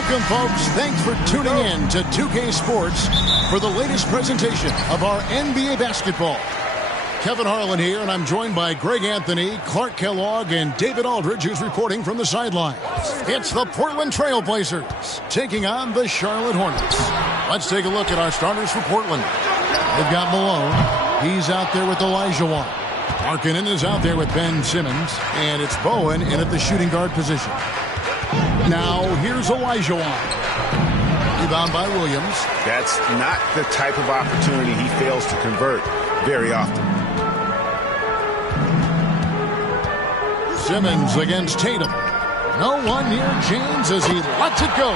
Welcome, folks. Thanks for tuning in to 2K Sports for the latest presentation of our NBA basketball. Kevin Harlan here, and I'm joined by Greg Anthony, Clark Kellogg, and David Aldridge, who's reporting from the sidelines. It's the Portland Trail Blazers taking on the Charlotte Hornets. Let's take a look at our starters for Portland. They've got Malone. He's out there with Olajuwon. Markkanen is out there with Ben Simmons, and it's Bowen in at the shooting guard position. Now, here's Olajuwon. Rebound by Williams. That's not the type of opportunity he fails to convert very often. Simmons against Tatum. No one near James as he lets it go.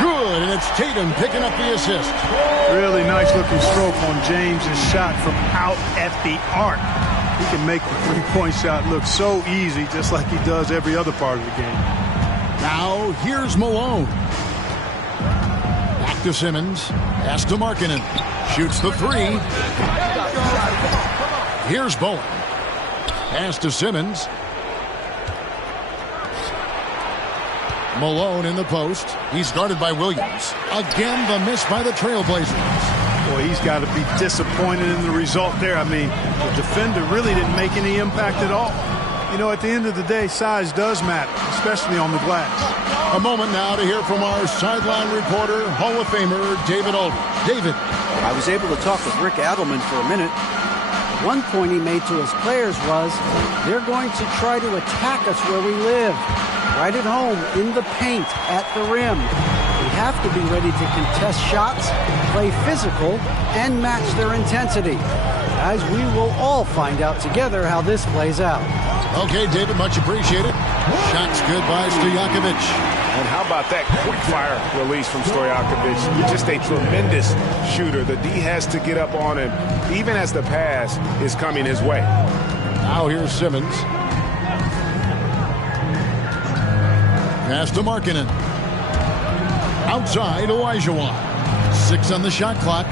Good, and it's Tatum picking up the assist. Really nice looking stroke on James' shot from out at the arc. He can make the three-point shot look so easy, just like he does every other part of the game. Now, here's Malone. Back to Simmons. Pass to Markkanen. Shoots the three. Here's Bowen. Pass to Simmons. Malone in the post. He's guarded by Williams. Again, the miss by the Trailblazers. Boy, he's got to be disappointed in the result there. I mean, the defender really didn't make any impact at all. You know, at the end of the day, size does matter, especially on the glass. A moment now to hear from our sideline reporter, Hall of Famer David Aldridge. David. I was able to talk with Rick Adelman for a minute. One point he made to his players was, they're going to try to attack us where we live. Right at home, in the paint, at the rim. We have to be ready to contest shots, play physical, and match their intensity. Guys, we will all find out together how this plays out. Okay, David, much appreciated. Shots good by Stojakovic. And how about that quick-fire release from Stojakovic? Just a tremendous shooter. The D has to get up on him, even as the pass is coming his way. Now here's Simmons. Pass to Markkanen. Outside, Olajuwon. 6 on the shot clock.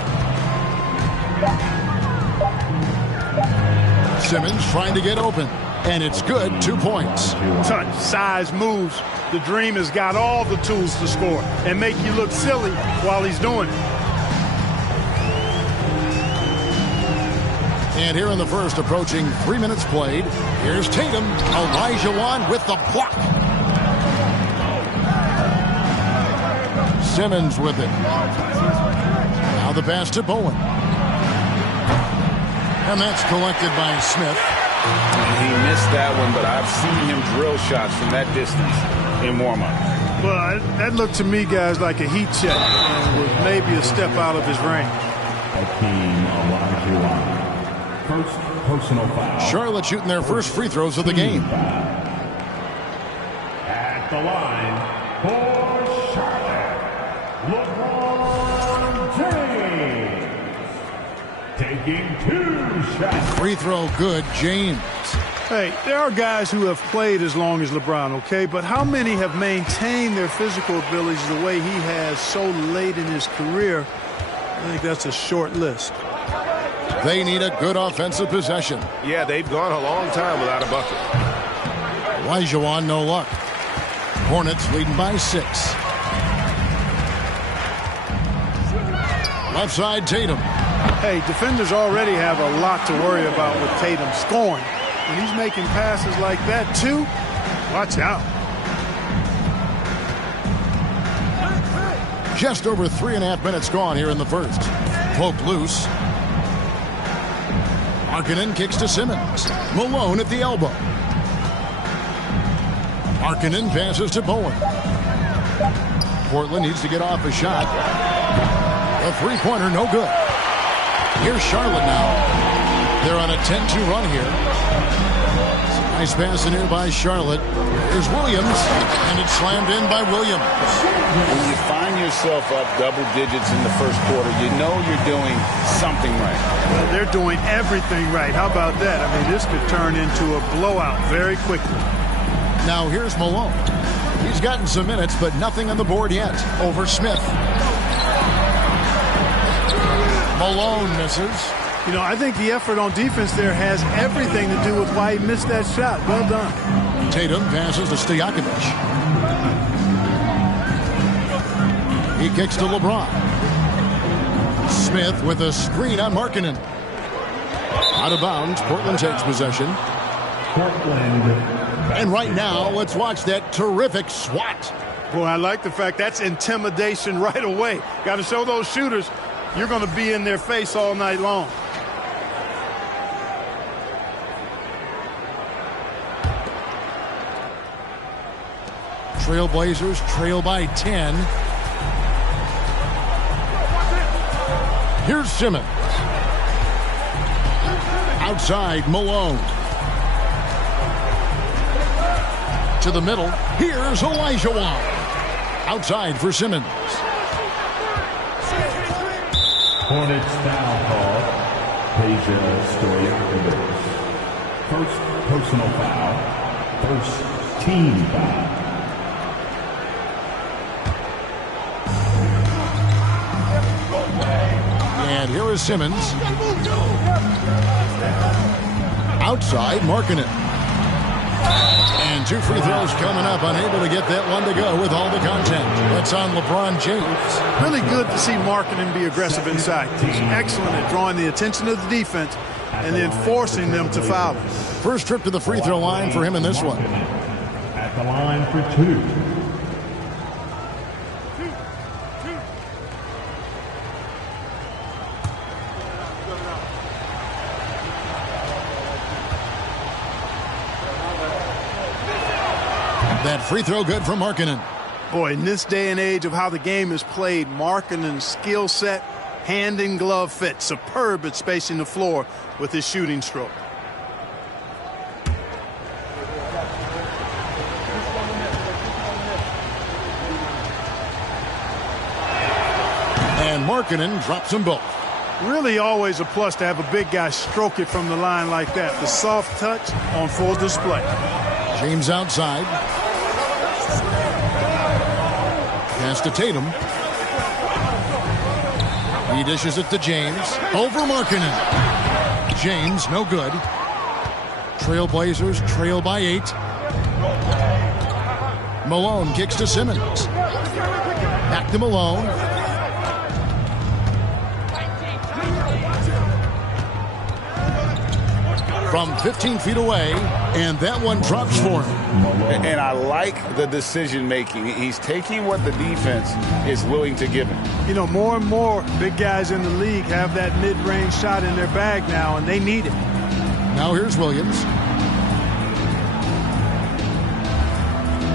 Simmons trying to get open. And it's good, 2 points. Touch, size, moves. The Dream has got all the tools to score and make you look silly while he's doing it. And here in the first, approaching 3 minutes played, here's Tatum. Olajuwon with the block. Simmons with it. Now the pass to Bowen. And that's collected by Smith. He missed that one, but I've seen him drill shots from that distance in warm-up. Well, that looked to me, guys, like a heat check and was maybe a step out of his range. First personal foul. Charlotte shooting their first free throws of the game. At the line for Charlotte, LeBron James. Taking 2 shots. Free throw good, James. Hey, there are guys who have played as long as LeBron, okay? But how many have maintained their physical abilities the way he has so late in his career? I think that's a short list. They need a good offensive possession. Yeah, they've gone a long time without a bucket. Olajuwon, no luck. Hornets leading by 6. Left side, Tatum. Hey, defenders already have a lot to worry about with Tatum scoring. When he's making passes like that, too, watch out. Just over 3.5 minutes gone here in the first. Poke loose. Markkanen kicks to Simmons. Malone at the elbow. Markkanen passes to Bowen. Portland needs to get off a shot. A three-pointer, no good. Here's Charlotte now. They're on a 10-2 run here. Nice pass in here by Charlotte. Here's Williams, and it's slammed in by Williams. When you find yourself up double digits in the first quarter, you know you're doing something right. Well, they're doing everything right. How about that? I mean, this could turn into a blowout very quickly. Now here's Malone. He's gotten some minutes, but nothing on the board yet. Over Smith. Malone misses. You know, I think the effort on defense there has everything to do with why he missed that shot. Well done. Tatum passes to Stojakovic. He kicks to LeBron. Smith with a screen on Markkanen. Out of bounds. Portland takes possession. And right now, let's watch that terrific swat. Boy, I like the fact that's intimidation right away. Got to show those shooters you're going to be in their face all night long. Trailblazers trail by 10. Here's Simmons. Outside, Malone. To the middle. Here's Elijah Wan. Outside for Simmons. Hornets foul call. Peja Stojakovic. First personal foul. First team foul. And here is Simmons. Outside, Markkanen. And 2 free throws coming up. Unable to get that one to go with all the content. That's on LeBron James. Really good to see Markkanen be aggressive inside. He's excellent at drawing the attention of the defense and then forcing them to foul him. First trip to the free throw line for him in this one. At the line for 2. That free throw good for Markkanen. Boy, in this day and age of how the game is played, Markkanen's skill set, hand and glove fit, superb at spacing the floor with his shooting stroke. And Markkanen drops them both. Really always a plus to have a big guy stroke it from the line like that. The soft touch on full display. James outside. Pass to Tatum. He dishes it to James. Over Markkanen. James, no good. Trailblazers trail by 8. Malone kicks to Simmons. Back to Malone. From 15 feet away, and that one drops for him. And I like the decision making. He's taking what the defense is willing to give him. You know, more and more big guys in the league have that mid-range shot in their bag now, and they need it. Now here's Williams.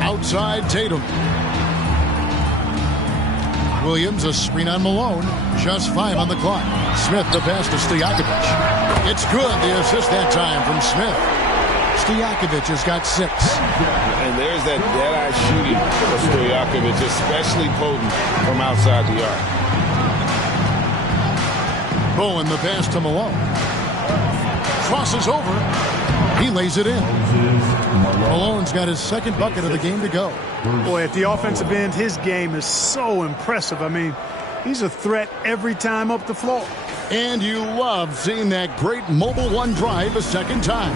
Outside Tatum. Williams, a screen on Malone. Just 5 on the clock. Smith, the pass to Stojakovic. It's good, the assist that time from Smith. Stojakovic has got 6. And there's that dead-eye shooting for Stojakovic, especially potent from outside the arc. Bowen, the pass to Malone. Crosses over. He lays it in. Malone's got his second bucket of the game to go. Boy, at the offensive end, his game is so impressive. I mean, he's a threat every time up the floor. And you love seeing that great mobile one drive a second time.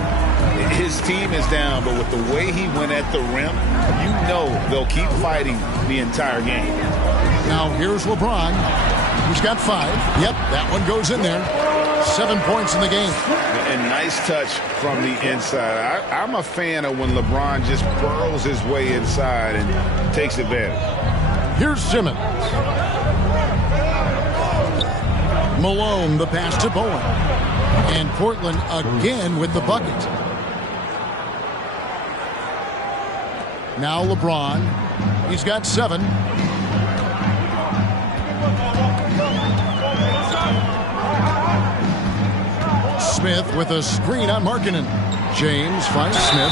His team is down, but with the way he went at the rim, you know they'll keep fighting the entire game. Now here's LeBron. He's got 5. Yep, that one goes in there. 7 points in the game. And nice touch from the inside. I'm a fan of when LeBron just burrows his way inside and takes advantage. Here's Simmons. Malone, the pass to Bowen. And Portland again with the bucket. Now LeBron. He's got 7. Smith with a screen on Markkanen. James finds Smith.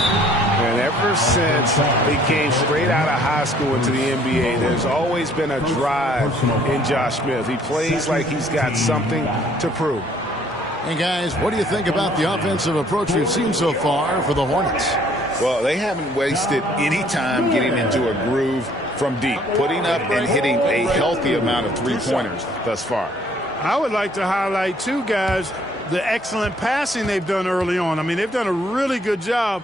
And ever since he came straight out of high school into the NBA, there's always been a drive in Josh Smith. He plays like he's got something to prove. And guys, what do you think about the offensive approach we've seen so far for the Hornets? Well, they haven't wasted any time getting into a groove from deep, putting up and hitting a healthy amount of three-pointers thus far. I would like to highlight, too, guys, the excellent passing they've done early on. I mean, they've done a really good job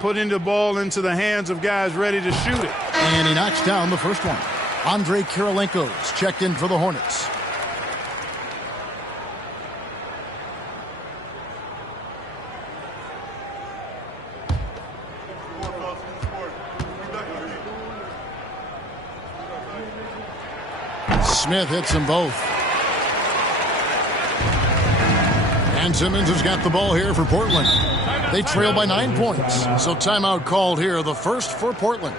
putting the ball into the hands of guys ready to shoot it. And he knocks down the first one. Andrei Kirilenko's checked in for the Hornets. Smith hits them both. And Simmons has got the ball here for Portland. They trail by 9 points. So timeout called here, the first for Portland.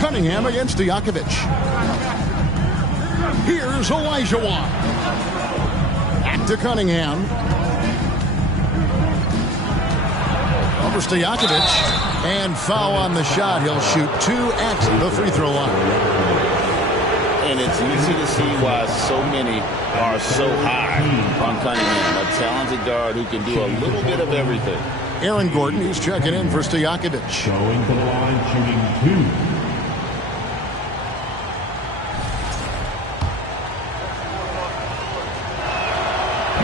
Cunningham against Stojakovic. Here's Olajuwon. Back to Cunningham. Over Stojakovic. And foul on the shot. He'll shoot 2 at the free throw line. And it's easy to see why so many are so high on Cunningham. A talented guard who can do a little bit of everything. Aaron Gordon, he's checking in for Stojakovic. Going to the line, shooting 2.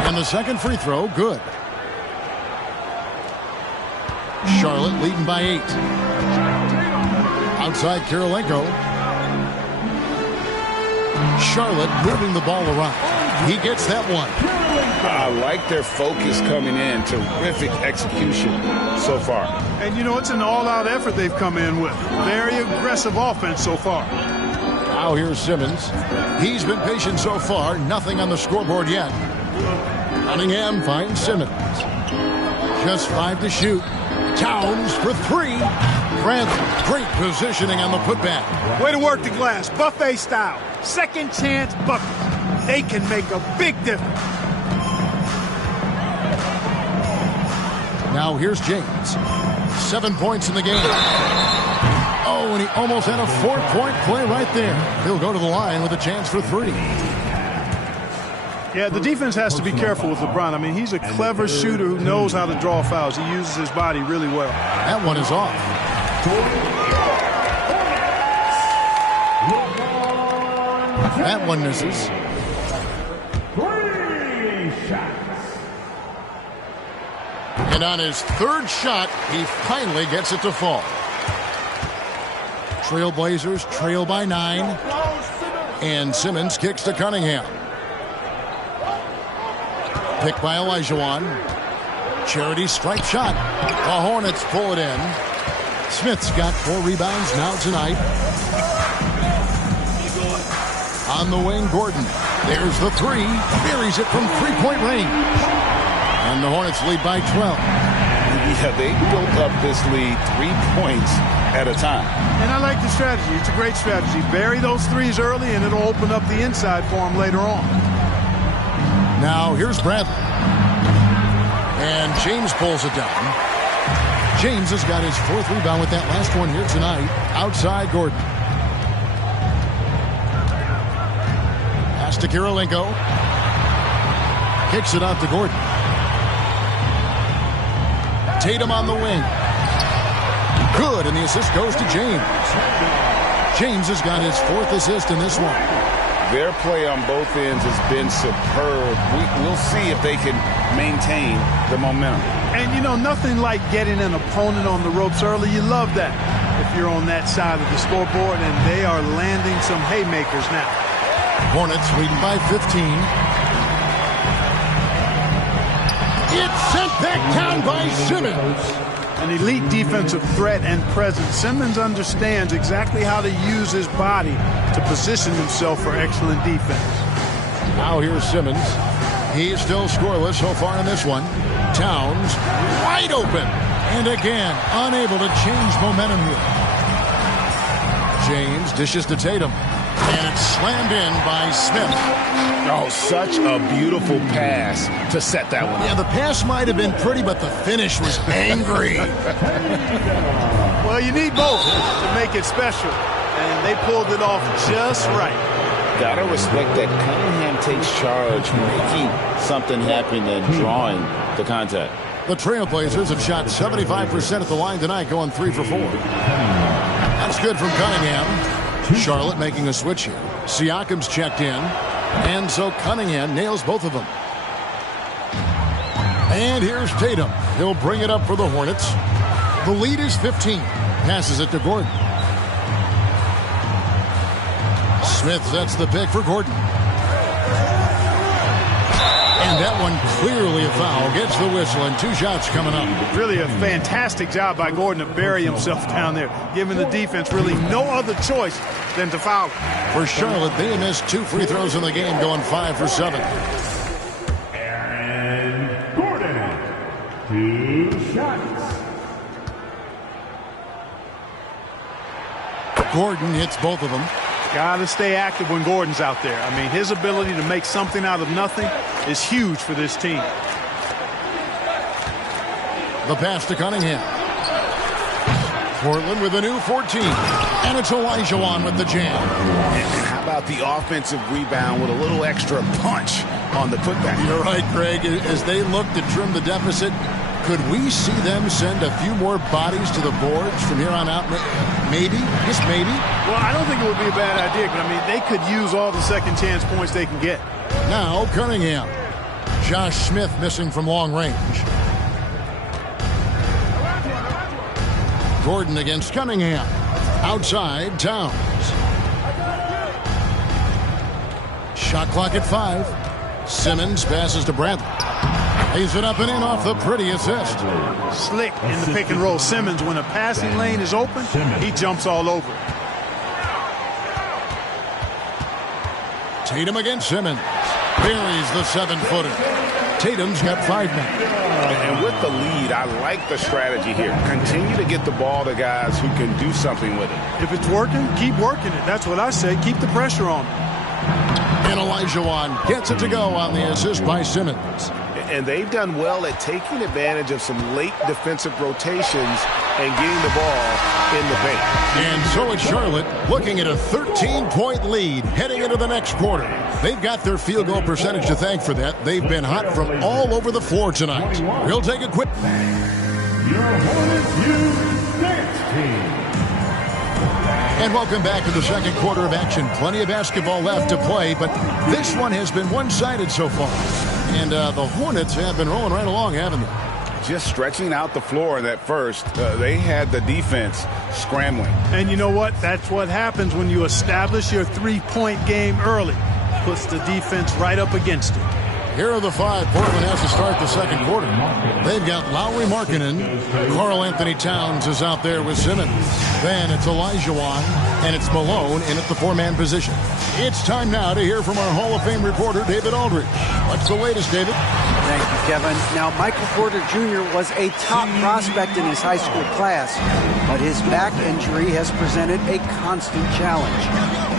And the second free throw, good. Charlotte leading by 8. Outside Kirilenko. Charlotte moving the ball around. He gets that one. I like their focus coming in. Terrific execution so far. And, you know, it's an all-out effort they've come in with. Very aggressive offense so far. Now here's Simmons. He's been patient so far. Nothing on the scoreboard yet. Cunningham finds Simmons. Just 5 to shoot. Towns for 3. Grant, great positioning on the putback. Way to work the glass. Buffet style. Second chance bucket. They can make a big difference. Now here's James. 7 points in the game. Oh, and he almost had a 4-point play right there. He'll go to the line with a chance for 3. Yeah, the defense has to be careful with LeBron. I mean, he's a clever shooter who knows how to draw fouls. He uses his body really well. That one is off. That one misses. 3 shots. And on his 3rd shot, he finally gets it to fall. Trailblazers trail by 9. And Simmons kicks to Cunningham. Picked by Olajuwon. Charity strike shot. The Hornets pull it in. Smith's got 4 rebounds now tonight. On the wing, Gordon. There's the 3. Buries it from 3-point range. And the Hornets lead by 12. Yeah, they built up this lead 3 points at a time. And I like the strategy. It's a great strategy. Bury those 3s early, and it'll open up the inside for him later on. Now here's Bradley. And James pulls it down. James has got his 4th rebound with that last one here tonight. Outside Gordon. Pass to Kirilenko. Kicks it out to Gordon. Tatum on the wing. Good, and the assist goes to James. James has got his 4th assist in this one. Their play on both ends has been superb. We'll see if they can maintain the momentum. And, you know, nothing like getting an opponent on the ropes early. You love that if you're on that side of the scoreboard, and they are landing some haymakers now. Hornets leading by 15. It's sent back down by Simmons. An elite defensive threat and presence. Simmons understands exactly how to use his body to position himself for excellent defense. Now here's Simmons. He's still scoreless so far in this one. Towns wide open. And again, unable to change momentum here. James dishes to Tatum. And it's slammed in by Smith. Oh, such a beautiful pass to set that one up. Yeah, the pass might have been pretty, but the finish was angry. Well, you need both to make it special. And they pulled it off just right. Gotta respect that Cunningham takes charge, making something happen and drawing the contact. The Trailblazers have shot 75% at the line tonight, going 3 for 4. That's good from Cunningham. Charlotte making a switch here. Siakam's checked in. And so Cunningham nails both of them. And here's Tatum. He'll bring it up for the Hornets. The lead is 15. Passes it to Gordon. Smith sets the pick for Gordon. And that one clearly a foul. Gets the whistle, and 2 shots coming up. Really a fantastic job by Gordon to bury himself down there, giving the defense really no other choice than to foul. For Charlotte, they missed 2 free throws in the game, going 5 for 7. And Gordon, 2 shots. Gordon hits both of them. Got to stay active when Gordon's out there. I mean, his ability to make something out of nothing is huge for this team. The pass to Cunningham. Portland with a new 14. And it's Olajuwon with the jam. And how about the offensive rebound with a little extra punch on the putback? You're right, Greg. As they look to trim the deficit, could we see them send a few more bodies to the boards from here on out? Maybe, just maybe. Well, I don't think it would be a bad idea, but I mean, they could use all the second chance points they can get. Now Cunningham. Josh Smith missing from long range. Gordon against Cunningham. Outside, Towns. Shot clock at 5. Simmons passes to Bradley. Lays it up and in off the pretty assist. Slick in the pick and roll. Simmons, when a passing lane is open, he jumps all over it. Tatum against Simmons. Buries the 7-footer. Tatum's got 5 now. And with the lead, I like the strategy here. Continue to get the ball to guys who can do something with it. If it's working, keep working it. That's what I say. Keep the pressure on him. And Olajuwon gets it to go on the assist by Simmons. And they've done well at taking advantage of some late defensive rotations and getting the ball in the paint. And so it's Charlotte looking at a 13-point lead heading into the next quarter. They've got their field goal percentage to thank for that. They've been hot from all over the floor tonight. We'll take a quick... Your Hornets Youth Dance Team. And welcome back to the second quarter of action. Plenty of basketball left to play, but this one has been one-sided so far. And the Hornets have been rolling right along, haven't they? Just stretching out the floor in that first. They had the defense scrambling. And you know what? That's what happens when you establish your three-point game early. Puts the defense right up against it. Here are the 5 Portland has to start the second quarter. They've got Lowry Markkanen. Karl Anthony Towns is out there with Simmons. Then it's Olajuwon, and it's Malone in at the 4-man position. It's time now to hear from our Hall of Fame reporter, David Aldridge. What's the latest, David? Thank you, Kevin. Now, Michael Porter Jr. was a top prospect in his high school class, but his back injury has presented a constant challenge.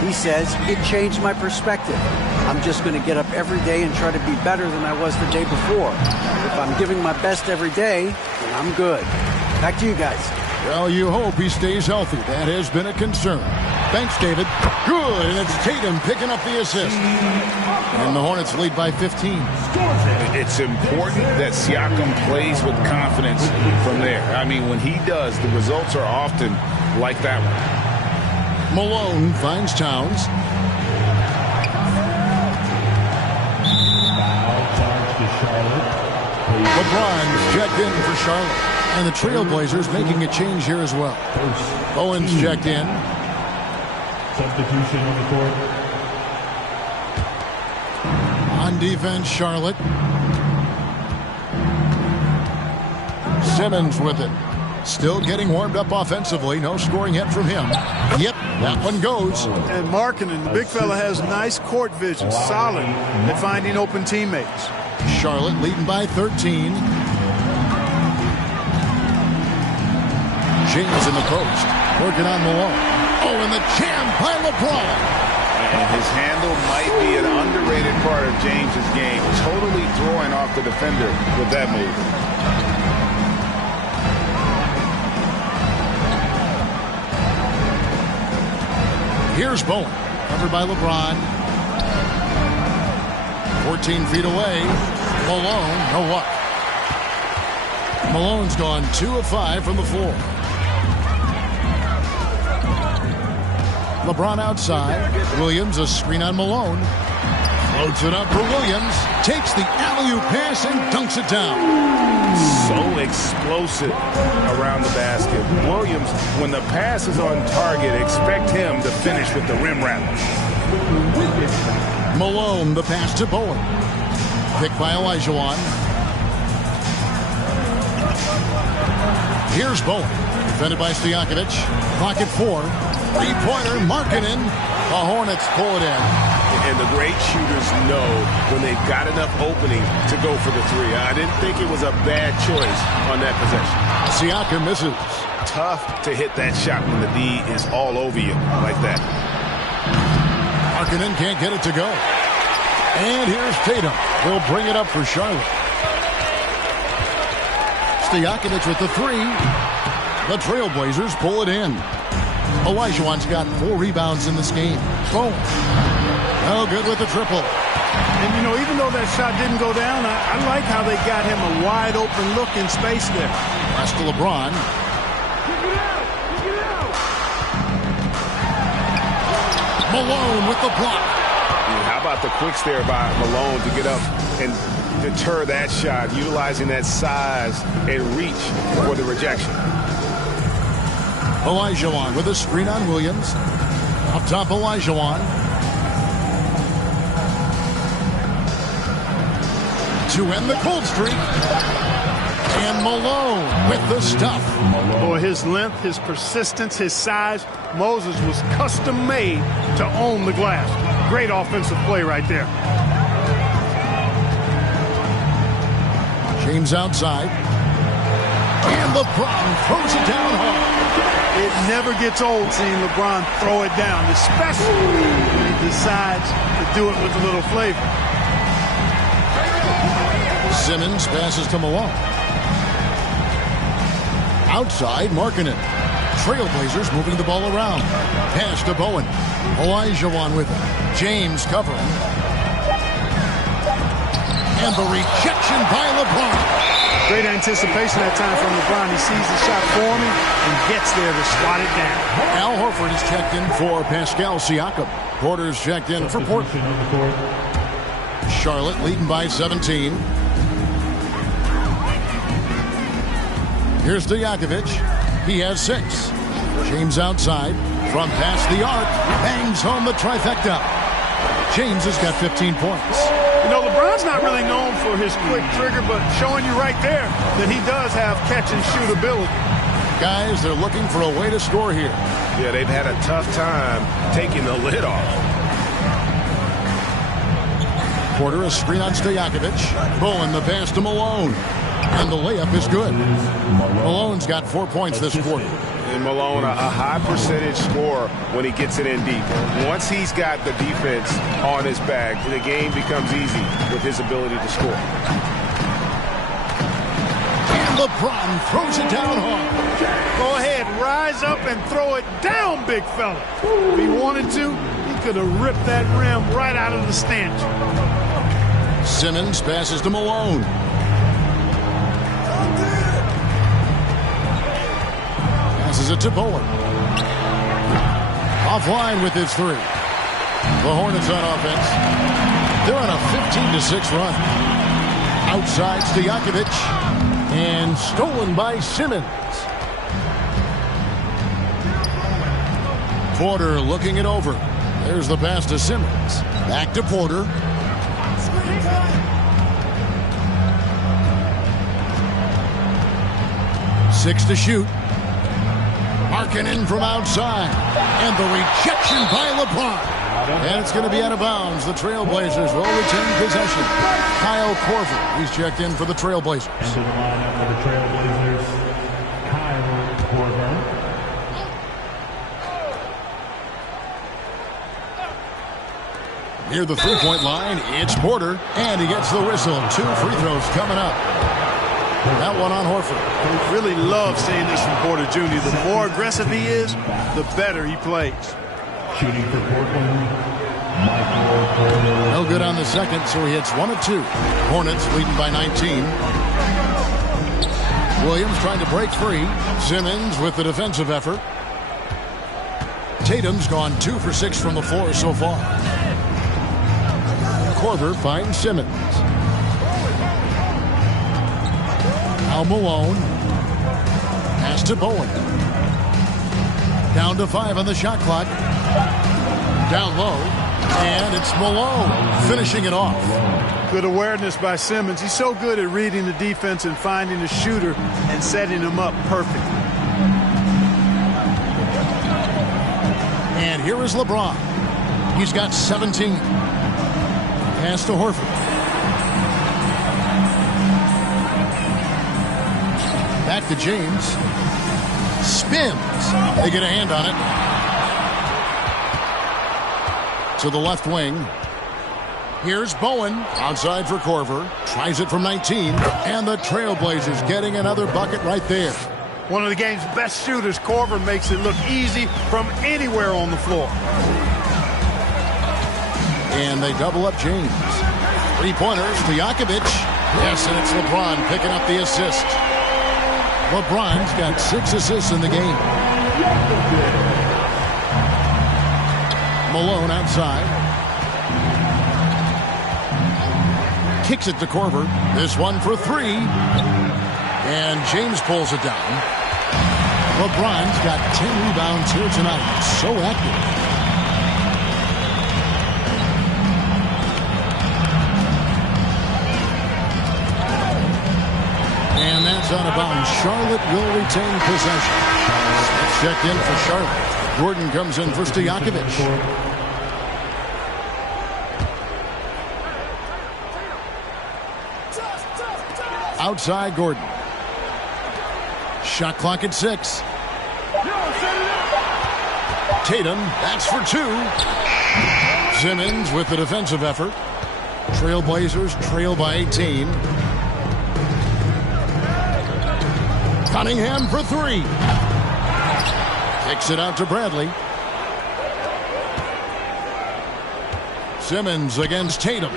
He says, it changed my perspective. I'm just going to get up every day and try to be better than I was the day before. If I'm giving my best every day, then I'm good. Back to you guys. Well, you hope he stays healthy. That has been a concern. Thanks, David. Good, and it's Tatum picking up the assist. And the Hornets lead by 15. It's important that Siakam plays with confidence from there. I mean, when he does, the results are often like that one. Malone finds Towns. LeBron's checked in for Charlotte. And the Trailblazers making a change here as well. Owens checked in. Substitution on the court. On defense, Charlotte. Simmons with it. Still getting warmed up offensively. No scoring yet from him. Yep, that one goes. And Markkanen, the big fella, has nice court vision. Solid at finding open teammates. Charlotte leading by 13. James in the post. Working on Malone. Oh, and the jam by LeBron. And his handle might be an underrated part of James's game. Totally throwing off the defender with that move. Here's Bowen. Covered by LeBron. 14 feet away. Malone, no luck. Malone's gone 2 of 5 from the floor. LeBron outside. Williams, a screen on Malone. Floats it up for Williams. Takes the alley-oop pass and dunks it down. So explosive around the basket. Williams, when the pass is on target, expect him to finish with the rim wrap. Malone, the pass to Bowen. Picked by Olajuwon. Here's Bowen. Defended by Stojakovic. Clock at 4. Three-pointer, Markkanen. The Hornets pull it in. And the great shooters know when they've got enough opening to go for the three. I didn't think it was a bad choice on that possession. Siakam misses. Tough to hit that shot when the D is all over you like that. Markkanen can't get it to go. And here's Tatum. He'll bring it up for Charlotte. Stojakovic with the 3. The Trailblazers pull it in. Olajuwon's got 4 rebounds in this game. Boom. Oh, good with the triple. And, you know, even though that shot didn't go down, I like how they got him a wide-open look in space there. Pass to LeBron. Malone with the block. How about the quicks there by Malone to get up and deter that shot, utilizing that size and reach for the rejection. Olajuwon with a screen on Williams. Up top, Olajuwon. To end the cold streak. And Malone with the stuff. For his length, his persistence, his size, Moses was custom made to own the glass. Great offensive play right there. James outside. And LeBron throws it down hard. It never gets old seeing LeBron throw it down, especially when he decides to do it with a little flavor. Simmons passes to Malone. Outside, Markkanen. Trailblazers moving the ball around. Pass to Bowen. Olajuwon with it. James covering. And the rejection by LeBron. Great anticipation that time from LeBron. He sees the shot forming and gets there to swat it down. Al Horford is checked in for Pascal Siakam. Porter's checked in for Portland. Charlotte leading by 17. Here's Stojakovic. He has 6. James outside. From past the arc. Bangs home the trifecta. James has got 15 points. You know, LeBron's not really known for his quick trigger, but showing you right there that he does have catch-and-shoot ability. Guys, they're looking for a way to score here. Yeah, they've had a tough time taking the lid off. Porter, a screen on Stojakovic. Bowen, the pass to Malone. And the layup is good. Malone's got 4 points this quarter. And Malone, a high percentage scorer when he gets it in deep. Once he's got the defense on his back, the game becomes easy with his ability to score. And LeBron throws it down hard. Go ahead, rise up and throw it down, big fella. If he wanted to, he could have ripped that rim right out of the stanch. Simmons passes to Malone. Passes it to Bowen. Offline with his 3. The Hornets on offense. They're on a 15-6 run. Outside Stojakovic. And stolen by Simmons. Porter looking it over. There's the pass to Simmons. Back to Porter. Six to shoot. Markkanen from outside. And the rejection by LeBron. And it's going to be out of bounds. The Trailblazers will retain possession. Kyle Korver, he's checked in for the Trailblazers. Into the lineup for the Trailblazers, Kyle Korver. Near the three-point line, it's Porter. And he gets the whistle. 2 free throws coming up. That one on Horford. Really love seeing this from Porter Jr. The more aggressive he is, the better he plays. Shooting for Portland, Michael Porter. No good on the second, so he hits 1 of 2. Hornets leading by 19. Williams trying to break free. Simmons with the defensive effort. Tatum's gone 2 for 6 from the floor so far. Korver finds Simmons. Now Malone. Pass to Bowen. Down to 5 on the shot clock. Down low. And it's Malone finishing it off. Good awareness by Simmons. He's so good at reading the defense and finding the shooter and setting him up perfectly. And here is LeBron. He's got 17. Pass to Horford. Back to James. Spins. They get a hand on it. To the left wing. Here's Bowen. Outside for Korver. Tries it from 19. And the Trailblazers getting another bucket right there. One of the game's best shooters. Korver makes it look easy from anywhere on the floor. And they double up James. 3-pointers to Jakovic. Yes, and it's LeBron picking up the assist. LeBron's got 6 assists in the game. Malone outside. Kicks it to Korver. This one for 3. And James pulls it down. LeBron's got 10 rebounds here tonight. So active. And that's out of bounds. Charlotte will retain possession. Smith checked in for Charlotte. Gordon comes in for Stojakovic. Outside Gordon. Shot clock at 6. Tatum, that's for 2. Simmons with the defensive effort. Trailblazers trail by 18. Cunningham for 3. Kicks it out to Bradley. Simmons against Tatum.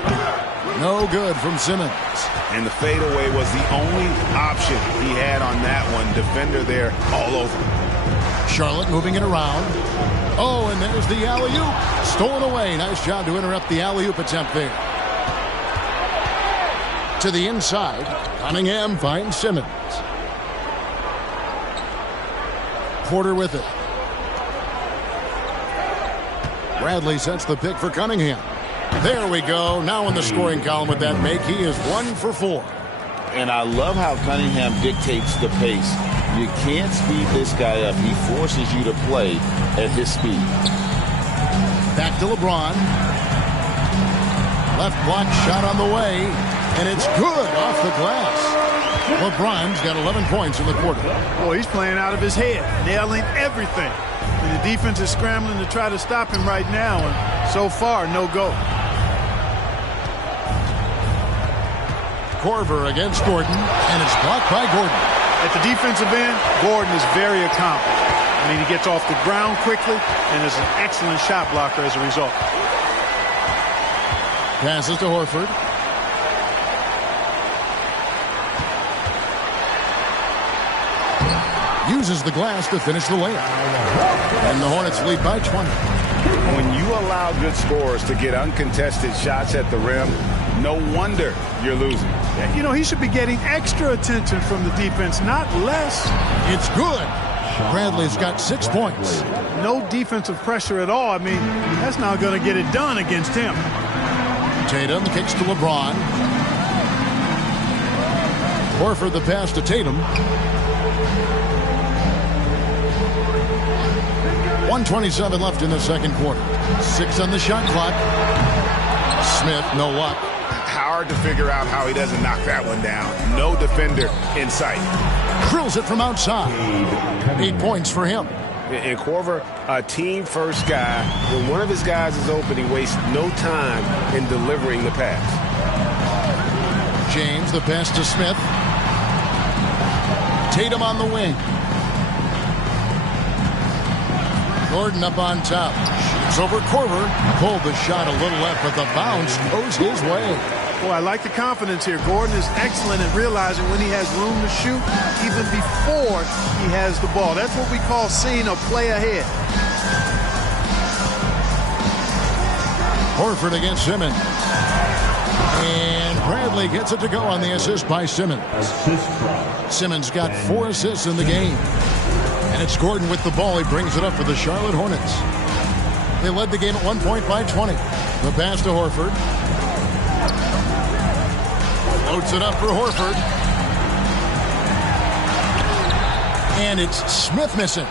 No good from Simmons. And the fadeaway was the only option he had on that one. Defender there all over. Charlotte moving it around. Oh, and there's the alley-oop. Stolen away. Nice job to interrupt the alley-oop attempt there. To the inside. Cunningham finds Simmons. Porter with it. Bradley sets the pick for Cunningham. There we go. Now in the scoring column with that make, he is 1 for 4. And I love how Cunningham dictates the pace. You can't speed this guy up. He forces you to play at his speed. Back to LeBron. Left block shot on the way. And it's good off the glass. LeBron's got 11 points in the quarter. Boy, he's playing out of his head, nailing everything. And the defense is scrambling to try to stop him right now. And so far, no go. Korver against Gordon, and it's blocked by Gordon. At the defensive end, Gordon is very accomplished. I mean, he gets off the ground quickly and is an excellent shot blocker as a result. Passes to Horford. Uses the glass to finish the layup. And the Hornets lead by 20. When you allow good scorers to get uncontested shots at the rim, no wonder you're losing. You know, he should be getting extra attention from the defense, not less. It's good. Bradley's got 6 points. No defensive pressure at all. I mean, that's not going to get it done against him. Tatum kicks to LeBron. Horford the pass to Tatum. 1:27 left in the second quarter. 6 on the shot clock. Smith, no luck. Hard to figure out how he doesn't knock that one down. No defender in sight. Drills it from outside. 8 points for him. And Korver, a team-first guy. When one of his guys is open, he wastes no time in delivering the pass. James, the pass to Smith. Tatum on the wing. Gordon up on top. Shoots over Korver. Pulled the shot a little left, but the bounce goes his way. Boy, I like the confidence here. Gordon is excellent at realizing when he has room to shoot, even before he has the ball. That's what we call seeing a play ahead. Horford against Simmons. And Bradley gets it to go on the assist by Simmons. Simmons got 4 assists in the game. And it's Gordon with the ball. He brings it up for the Charlotte Hornets. They led the game at 1 point by 20. The pass to Horford. Floats it up for Horford. And it's Smith missing.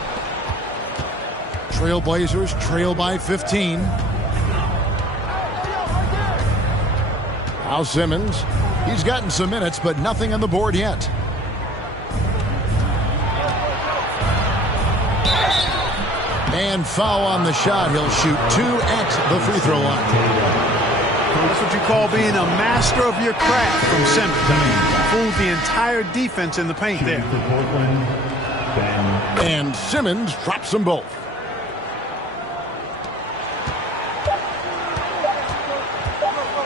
Trailblazers trail by 15. Now Simmons. He's gotten some minutes, but nothing on the board yet. And foul on the shot. He'll shoot 2 at the free throw line. That's what you call being a master of your craft from Simmons. Fooled the entire defense in the paint there. And Simmons drops them both.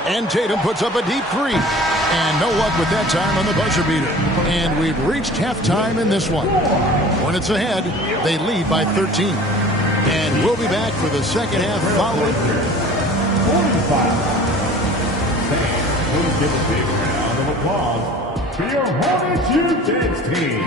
And Tatum puts up a deep 3. And no luck with that time on the buzzer beater. And we've reached halftime in this one. Hornets ahead. They lead by 13. And we'll be back for the second half following. 45. Please give a big round of applause for your Hornets Youth Dance team.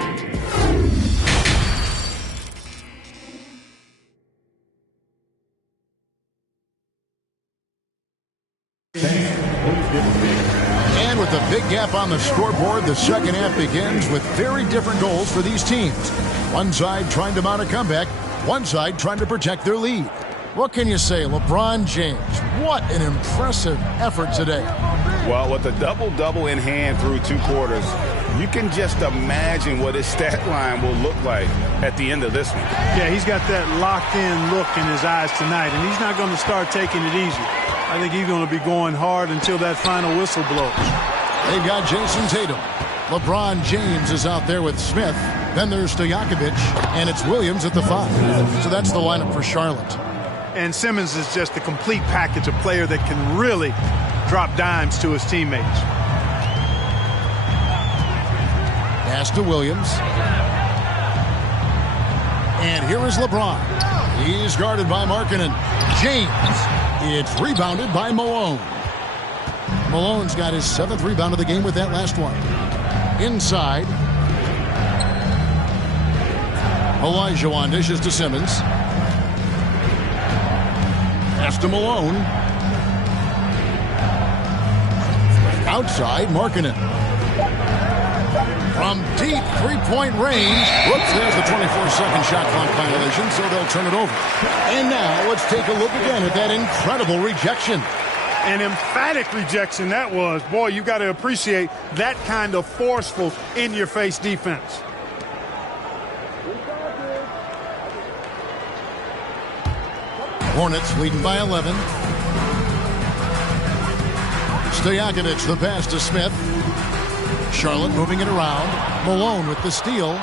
And with a big gap on the scoreboard, the second half begins with very different goals for these teams. One side trying to mount a comeback, one side trying to protect their lead. What can you say, LeBron James? What an impressive effort today. Well, with a double-double in hand through 2 quarters, you can just imagine what his stat line will look like at the end of this one. Yeah, he's got that locked-in look in his eyes tonight, and he's not going to start taking it easy. I think he's going to be going hard until that final whistle blows. They've got Jason Tatum. LeBron James is out there with Smith. Then there's Stojakovic, and it's Williams at the 5. So that's the lineup for Charlotte. And Simmons is just a complete package, a player that can really drop dimes to his teammates. Pass to Williams. And here is LeBron. He's guarded by Markkanen. James. It's rebounded by Malone. Malone's got his 7th rebound of the game with that last one. Inside. Olajuwon dishes to Simmons. Pass to Malone. Outside, Markkanen. From deep 3-point range. Whoops, there's the 24-second shot clock violation, so they'll turn it over. And now let's take a look again at that incredible rejection. An emphatic rejection that was. Boy, you got to appreciate that kind of forceful, in-your-face defense. Hornets leading by 11. Stojakovic, the pass to Smith. Charlotte moving it around. Malone with the steal.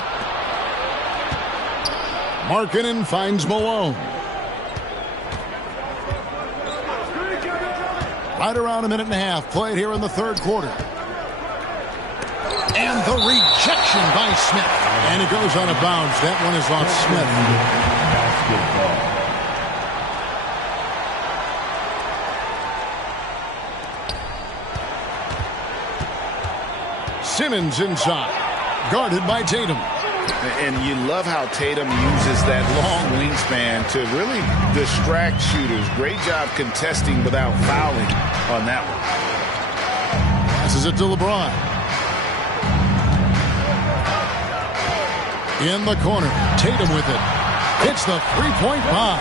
Markkanen finds Malone. Right around a minute and a half played here in the 3rd quarter. And the rejection by Smith. And it goes out of bounds. That one is off Smith. Simmons inside, guarded by Tatum. And you love how Tatum uses that long wingspan to really distract shooters. Great job contesting without fouling on that one. Passes it to LeBron. In the corner, Tatum with it. Hits the 3-point bomb.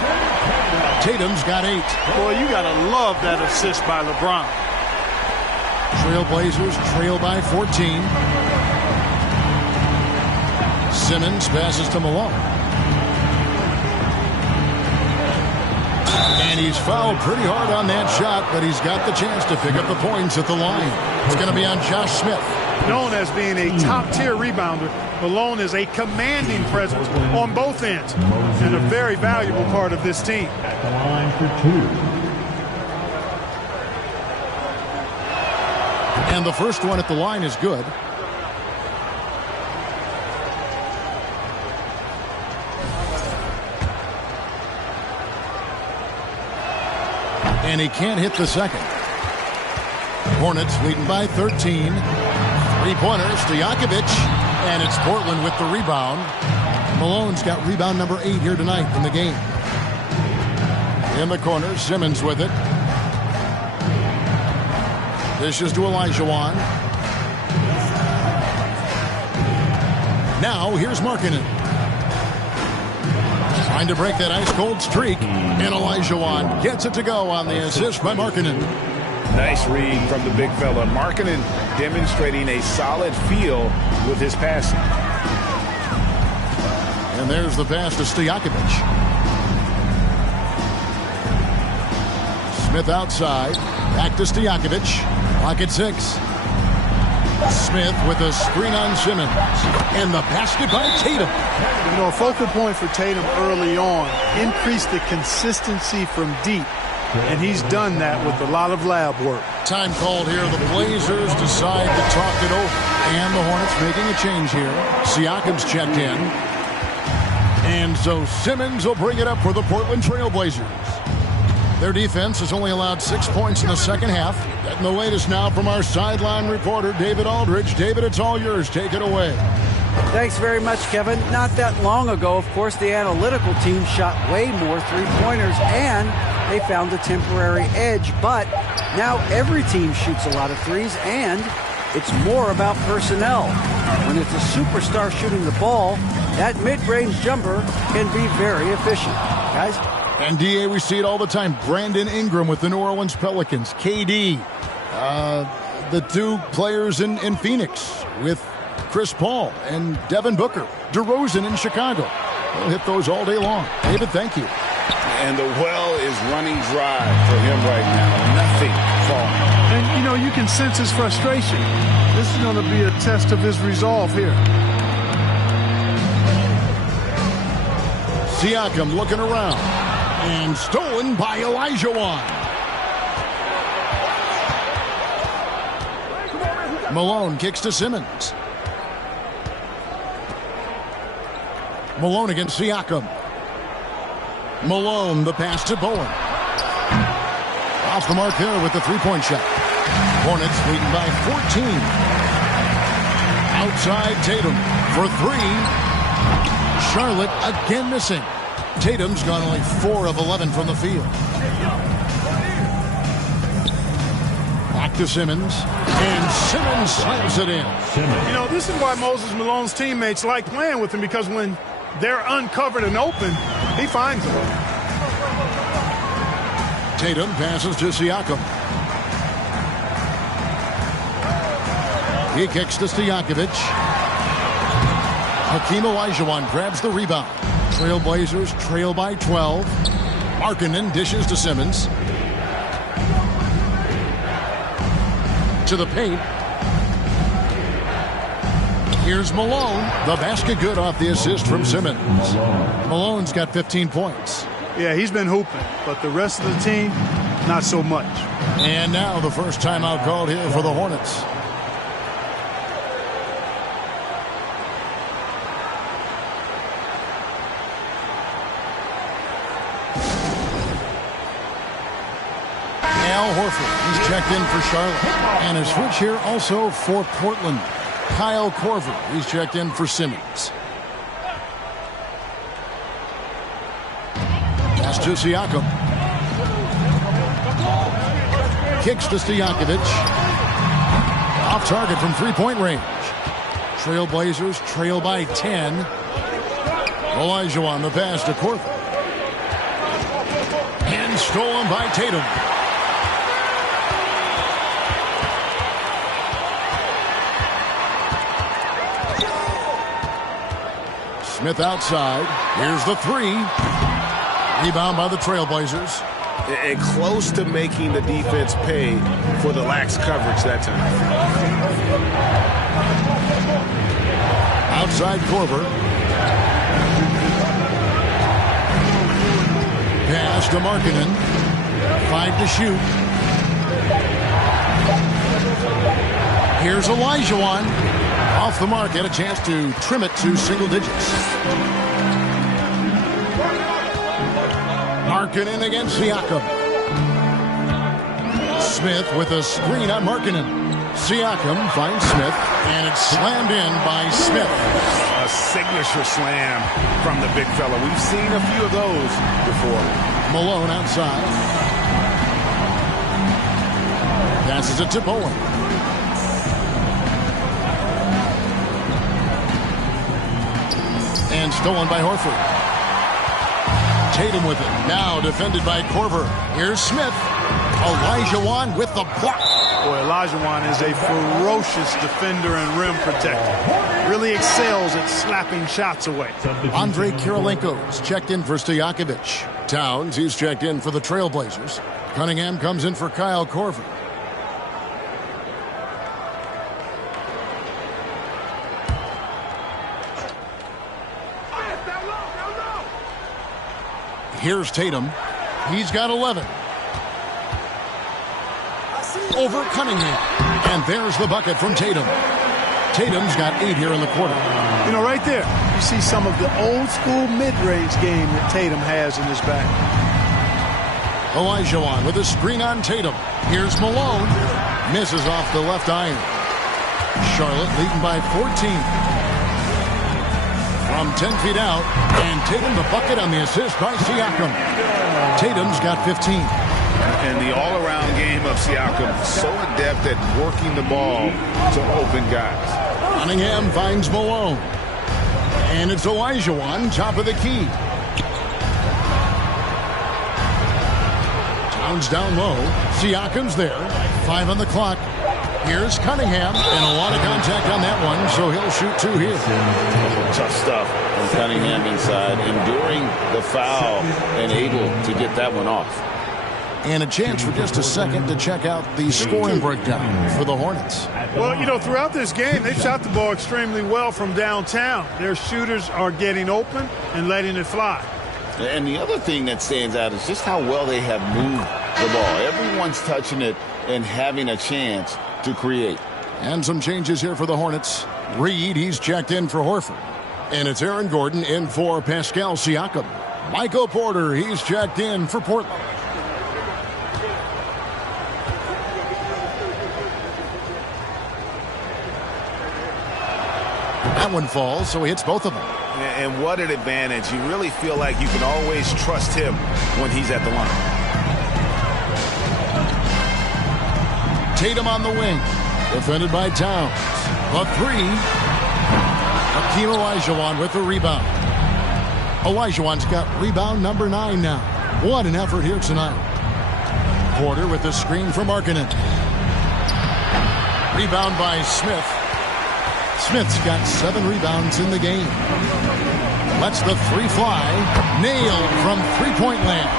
Tatum's got 8. Boy, you got to love that assist by LeBron. Trailblazers trail by 14. Simmons passes to Malone. And he's fouled pretty hard on that shot, but he's got the chance to pick up the points at the line. It's going to be on Josh Smith. Known as being a top-tier rebounder, Malone is a commanding presence on both ends and a very valuable part of this team. At the line for 2. And the first one at the line is good. And he can't hit the second. Hornets leading by 13. Three-pointers to Stojakovic. And it's Portland with the rebound. Malone's got rebound number 8 here tonight in the game. In the corner, Simmons with it. Dishes to Olajuwon. Now here's Markkanen. Trying to break that ice-cold streak. And Olajuwon gets it to go on the assist by Markkanen. Nice read from the big fella. Markkanen demonstrating a solid feel with his passing. And there's the pass to Stojakovic. Smith outside. Back to Stojakovic. Clock at 6. Smith with a screen on Simmons. And the basket by Tatum. You know, a focal point for Tatum early on. Increase the consistency from deep. And he's done that with a lot of lab work. Time called here. The Blazers decide to talk it over. And the Hornets making a change here. Siakam's checked in. And so Simmons will bring it up for the Portland Trail Blazers. Their defense has only allowed 6 points in the second half. Getting the latest now from our sideline reporter, David Aldridge. David, it's all yours. Take it away. Thanks very much, Kevin. Not that long ago, of course, the analytical team shot way more three-pointers, and they found a temporary edge. But now every team shoots a lot of threes, and it's more about personnel. When it's a superstar shooting the ball, that mid-range jumper can be very efficient. Guys? And, D.A., we see it all the time. Brandon Ingram with the New Orleans Pelicans. KD, the two players in Phoenix with Chris Paul and Devin Booker. DeRozan in Chicago. They'll hit those all day long. David, thank you. And the well is running dry for him right now. Nothing falling. And, you know, you can sense his frustration. This is going to be a test of his resolve here. Siakam looking around. And stolen by Olajuwon. Malone kicks to Simmons. Malone against Siakam. Malone, the pass to Bowen. Off the mark there with the three-point shot. Hornets leading by 14. Outside Tatum for 3. Charlotte again missing. Tatum's gone only 4 of 11 from the field. Back to Simmons. And Simmons slams it in. You know, this is why Moses Malone's teammates like playing with him, because when they're uncovered and open, he finds them. Tatum passes to Siakam. He kicks to Stojakovic. Hakeem Olajuwon grabs the rebound. Trailblazers trail by 12. Markkanen dishes to Simmons. To the paint. Here's Malone. The basket good off the assist from Simmons. Malone's got 15 points. Yeah, he's been hooping, but the rest of the team, not so much. And now the first timeout called here for the Hornets. Al Horford, he's checked in for Charlotte. And a switch here also for Portland. Kyle Korver, he's checked in for Simmons. Pass to Siakam. Kicks to Stojakovic. Off target from three-point range. Trailblazers trail by 10. Olajuwon the pass to Korver. And stolen by Tatum. Smith outside. Here's the 3. Rebound by the Trailblazers. And close to making the defense pay for the lax coverage that time. Outside Korver. Pass to Markkanen. 5 to shoot. Here's Olajuwon. Off the mark, had a chance to trim it to single digits. Markkanen against Siakam. Smith with a screen on Markkanen. Siakam finds Smith, and it's slammed in by Smith. A signature slam from the big fella. We've seen a few of those before. Malone outside. Passes it to Bowen. And stolen by Horford. Tatum with it. Now defended by Korver. Here's Smith. Olajuwon with the block. Boy, Olajuwon is a ferocious defender and rim protector. Really excels at slapping shots away. Andre Kirilenko's checked in for Stojakovic. Towns, he's checked in for the Trailblazers. Cunningham comes in for Kyle Korver. Here's Tatum. He's got 11. Over Cunningham. And there's the bucket from Tatum. Tatum's got 8 here in the quarter. You know, right there, you see some of the old school mid-range game that Tatum has in his bag. Olajuwon with a screen on Tatum. Here's Malone. Misses off the left iron. Charlotte leading by 14. From 10 feet out, and Tatum the bucket on the assist by Siakam. Tatum's got 15. And the all-around game of Siakam, so adept at working the ball to open guys. Cunningham finds Malone. And it's Olajuwon, top of the key. Towns down low. Siakam's there. 5 on the clock. Here's Cunningham, and a lot of contact on that one, so he'll shoot 2 here. Tough stuff from Cunningham inside, enduring the foul and able to get that one off. And a chance for just a second to check out the scoring breakdown for the Hornets. Well, you know, throughout this game, they've shot the ball extremely well from downtown. Their shooters are getting open and letting it fly. And the other thing that stands out is just how well they have moved the ball. Everyone's touching it and having a chance to create. And some changes here for the Hornets. Reed, he's checked in for Horford. And it's Aaron Gordon in for Pascal Siakam. Michael Porter, he's checked in for Portland. That one falls, so he hits both of them. And what an advantage. You really feel like you can always trust him when he's at the line. Tatum on the wing. Defended by Towns. A 3. Hakeem Olajuwon with the rebound. Olajuwon's got rebound number 9 now. What an effort here tonight. Porter with the screen for Markkanen. Rebound by Smith. Smith's got 7 rebounds in the game. Lets the 3 fly. Nailed from three-point land.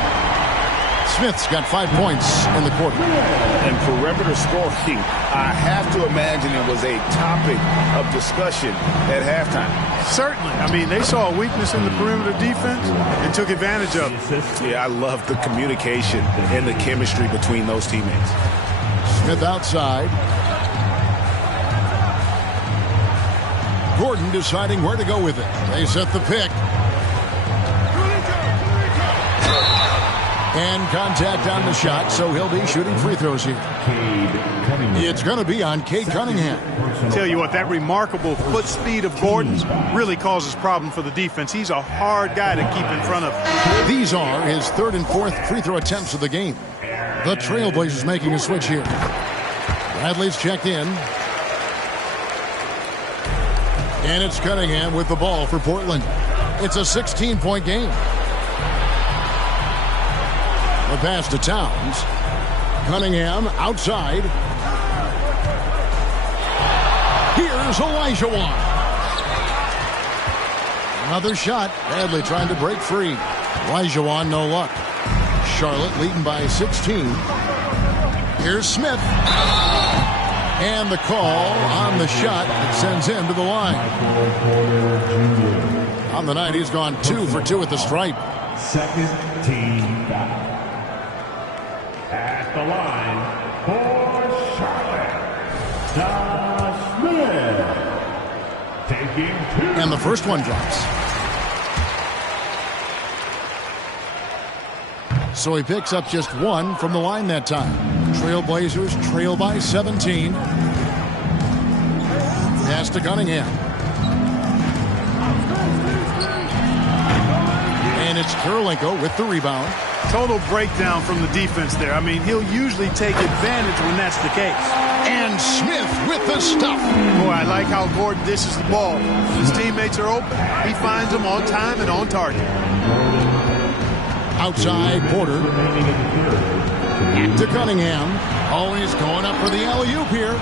Smith's got 5 points in the quarter. And perimeter scoring, I have to imagine it was a topic of discussion at halftime. Certainly. I mean, they saw a weakness in the perimeter defense and took advantage of it. Yeah, I love the communication and the chemistry between those teammates. Smith outside. Gordon deciding where to go with it. They set the pick. And contact on the shot, so he'll be shooting free throws here. It's going to be on Cade Cunningham. Tell you what, that remarkable foot speed of Gordon's really causes problem for the defense. He's a hard guy to keep in front of. These are his 3rd and 4th free throw attempts of the game. The Trailblazers making a switch here. Bradley's checked in. And it's Cunningham with the ball for Portland. It's a 16-point game. The pass to Towns. Cunningham outside. Here's Olajuwon. Another shot. Bradley trying to break free. Olajuwon, no luck. Charlotte leading by 16. Here's Smith. And the call on the shot that sends him to the line. On the night, he's gone 2 for 2 at the stripe. Second team foul. At the line for Charlotte. game 2. And the first one drops. So he picks up just one from the line that time. Trailblazers trail by 17. Pass to Cunningham. And it's Kirilenko with the rebound. Total breakdown from the defense there. I mean, he'll usually take advantage when that's the case. And Smith with the stuff. Boy, I like how Gordon dishes the ball. His teammates are open. He finds them on time and on target. Outside, Porter. To Cunningham. Always going up for the alley-oop here.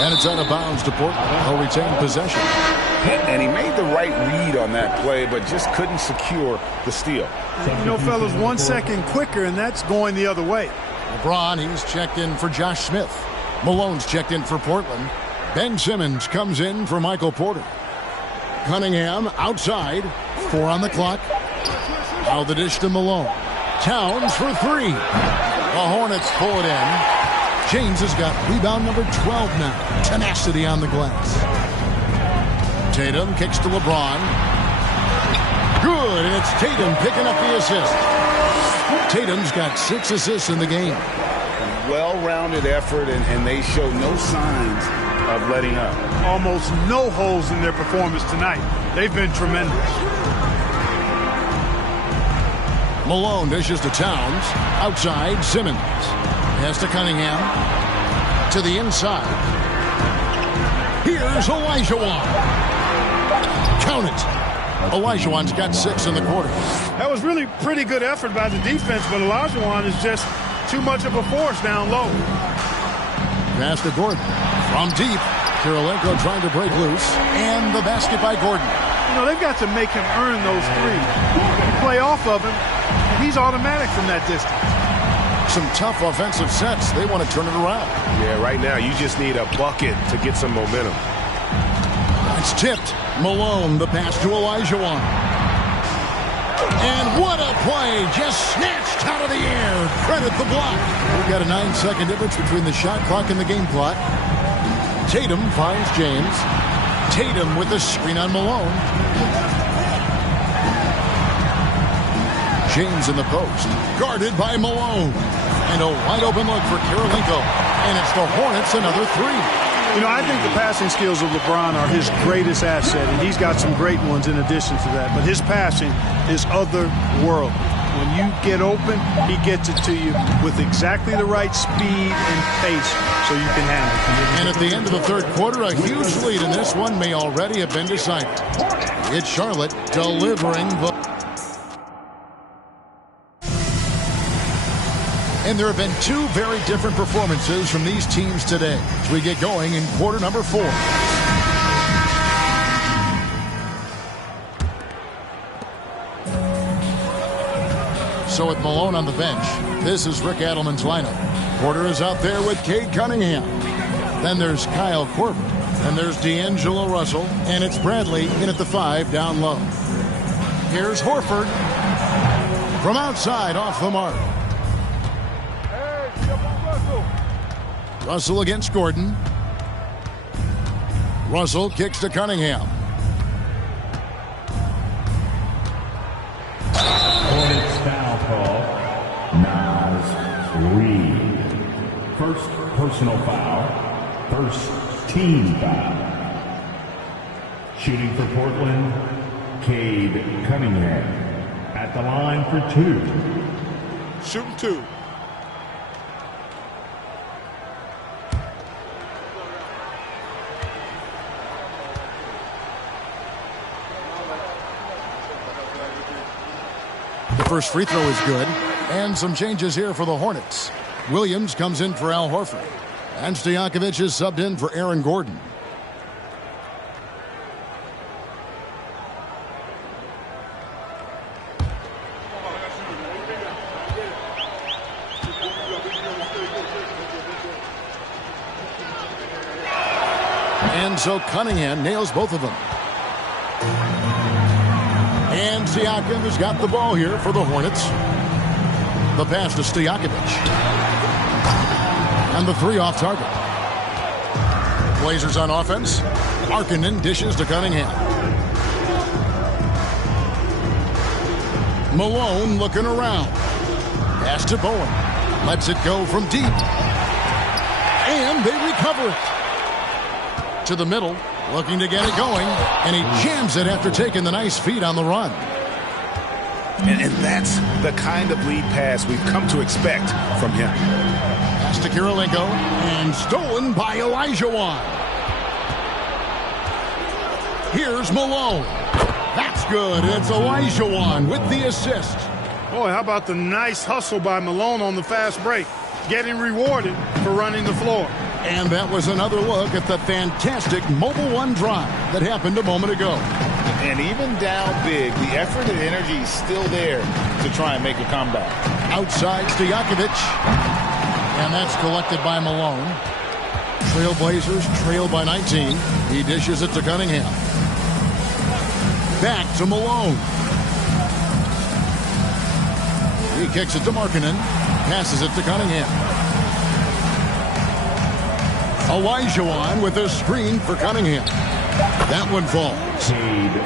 And it's out of bounds to Portland. He'll retain possession. And he made the right read on that play, but just couldn't secure the steal. You know, fellas, 1 second quicker, and that's going the other way. LeBron, he's checked in for Josh Smith. Malone's checked in for Portland. Ben Simmons comes in for Michael Porter. Cunningham outside. 4 on the clock. Now the dish to Malone. Towns for 3. The Hornets pull it in. James has got rebound number 12 now. Tenacity on the glass. Tatum kicks to LeBron. Good, and it's Tatum picking up the assist. Tatum's got 6 assists in the game. Well-rounded effort, and they show no signs of letting up. Almost no holes in their performance tonight. They've been tremendous. Malone dishes to Towns. Outside, Simmons. Pass to Cunningham. To the inside. Here's Olajuwon. Count it. Olajuwon's got 6 in the quarter. That was really pretty good effort by the defense, but Olajuwon is just too much of a force down low. Pass to Gordon. From deep. Kirilenko trying to break loose. And the basket by Gordon. You know, they've got to make him earn those threes. You play off of him, and he's automatic from that distance. Some tough offensive sets. They want to turn it around. Yeah, right now you just need a bucket to get some momentum. It's tipped. Malone, the pass to Olajuwon. And what a play. Just snatched out of the air. Credit the block. We've got a 9-second difference between the shot clock and the game clock. Tatum finds James. Tatum with the screen on Malone. James in the post. Guarded by Malone. And a wide open look for Kirilenko. And it's the Hornets another 3. You know, I think the passing skills of LeBron are his greatest asset, and he's got some great ones in addition to that. But his passing is otherworldly. When you get open, he gets it to you with exactly the right speed and pace so you can handle it. And at the end of the third quarter, a huge lead in this one may already have been decided. It's Charlotte delivering the... And there have been 2 very different performances from these teams today as we get going in quarter number 4. So with Malone on the bench, this is Rick Adelman's lineup. Porter is out there with Cade Cunningham. Then there's Kyle Korver. Then there's D'Angelo Russell. And it's Bradley in at the 5 down low. Here's Horford. From outside off the mark. Russell against Gordon. Russell kicks to Cunningham. Hornets foul call. Nas Reed. First personal foul. First team foul. Shooting for Portland, Cade Cunningham. At the line for 2. Shooting 2. The first free throw is good. And some changes here for the Hornets. Williams comes in for Al Horford. And Stojakovic is subbed in for Aaron Gordon. And so Cunningham nails both of them. And Siakam has got the ball here for the Hornets. The pass to Stojakovic. And the 3 off target. Blazers on offense. Markkanen dishes to Cunningham. Malone looking around. Pass to Bowen. Lets it go from deep. And they recover it. To the middle. Looking to get it going. And he jams it after taking the nice feed on the run. And that's the kind of lead pass we've come to expect from him. Pass to Kirilenko. And stolen by Olajuwon. Here's Malone. That's good. It's Olajuwon with the assist. Boy, how about the nice hustle by Malone on the fast break? Getting rewarded for running the floor. And that was another look at the fantastic Mobile One drive that happened a moment ago. And even down big, the effort and energy is still there to try and make a comeback. Outside Stojakovic. And that's collected by Malone. Trailblazers trail by 19. He dishes it to Cunningham. Back to Malone. He kicks it to Markkanen. Passes it to Cunningham. Olajuwon with a screen for Cunningham. That one falls.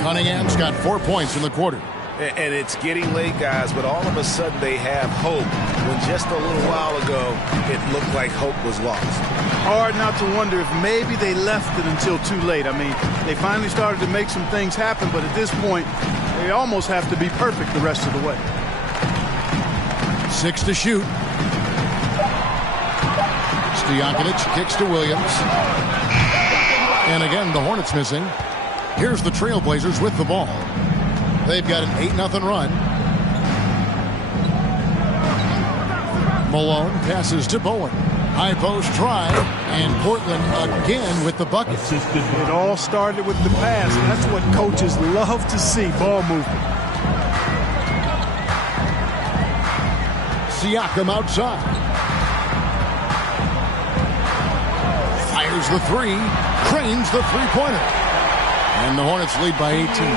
Cunningham's got 4 points in the quarter. And it's getting late, guys, but all of a sudden they have hope when just a little while ago it looked like hope was lost. Hard not to wonder if maybe they left it until too late. I mean, they finally started to make some things happen, but at this point, they almost have to be perfect the rest of the way. 6 to shoot. Stojakovic kicks to Williams. And again, the Hornets missing. Here's the Trailblazers with the ball. They've got an 8-0 run. Malone passes to Bowen. High post try, and Portland again with the bucket. It all started with the pass. That's what coaches love to see, ball movement. Siakam outside. Fires the three. Cranes the three-pointer. And the Hornets lead by 18.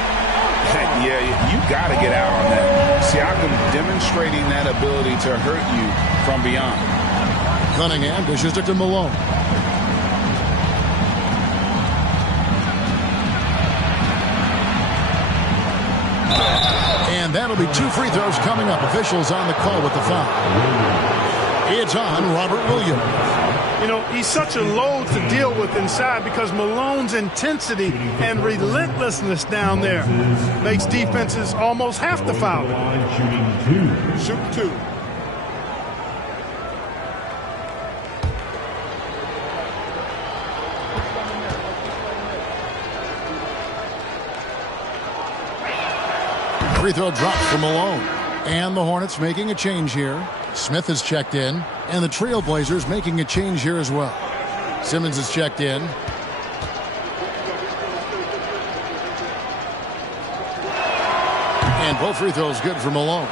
Yeah, you got to get out on that. Siakam demonstrating that ability to hurt you from beyond. Cunningham dishes it to Malone. And that'll be 2 free throws coming up. Officials on the call with the foul. It's on Robert Williams. You know, he's such a load to deal with inside because Malone's intensity and relentlessness down there makes defenses almost have to foul. Shoot 2. Free throw drops for Malone. And the Hornets making a change here. Smith has checked in. And the Trailblazers making a change here as well. Simmons has checked in. And both free throws good for Malone.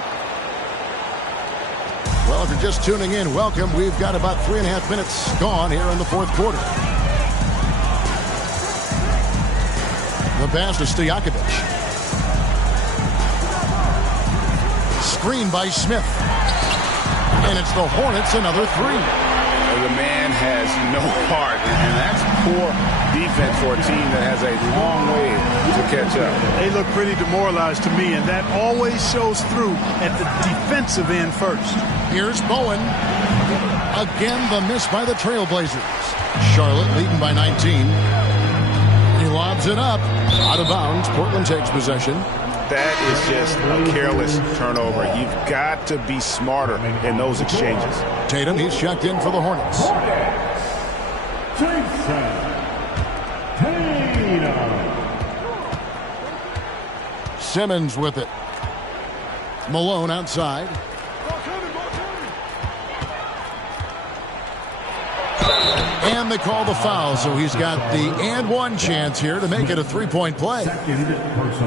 Well, if you're just tuning in, welcome. We've got about 3.5 minutes gone here in the fourth quarter. The pass to Stojakovic. Screen by Smith. And it's the Hornets, another 3. The man has no heart, and that's poor defense for a team that has a long way to catch up. They look pretty demoralized to me, and that always shows through at the defensive end first. Here's Bowen. Again, the miss by the Trailblazers. Charlotte leading by 19. He lobs it up. Out of bounds. Portland takes possession. That is just a careless turnover. You've got to be smarter in those exchanges. Tatum, he's checked in for the Hornets. Simmons with it. Malone outside. And they call the foul, so he's got the and one chance here to make it a 3-point play.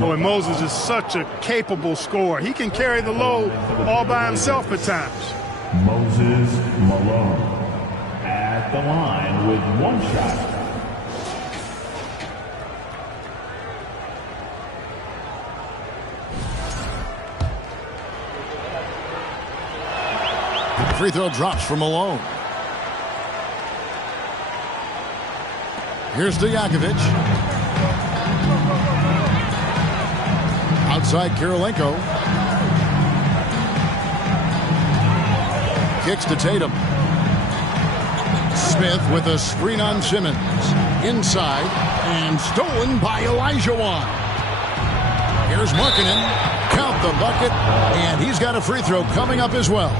Boy, Moses is such a capable scorer. He can carry the load all by himself at times. Moses Malone at the line with 1 shot. Free throw drops for Malone. Here's Stojakovic. Outside Kirilenko. Kicks to Tatum. Smith with a screen on Simmons. Inside and stolen by Olajuwon. Here's Markkanen. Count the bucket, and he's got a free throw coming up as well.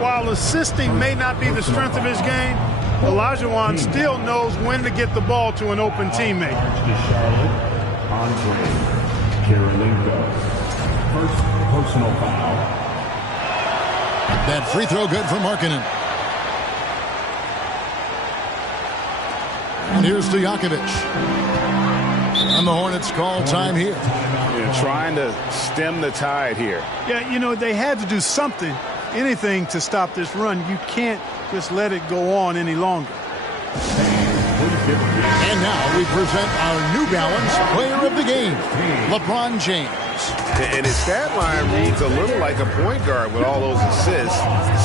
While assisting may not be the strength of his game, Olajuwon still knows when to get the ball to an open teammate. First personal foul. That free throw good for Markkanen. And here's Stojakovic. And the Hornets call time here. Trying to stem the tide here. Yeah, you know, they had to do something, anything to stop this run. You can't just let it go on any longer. And now we present our New Balance Player of the Game, LeBron James. And his stat line reads a little like a point guard with all those assists.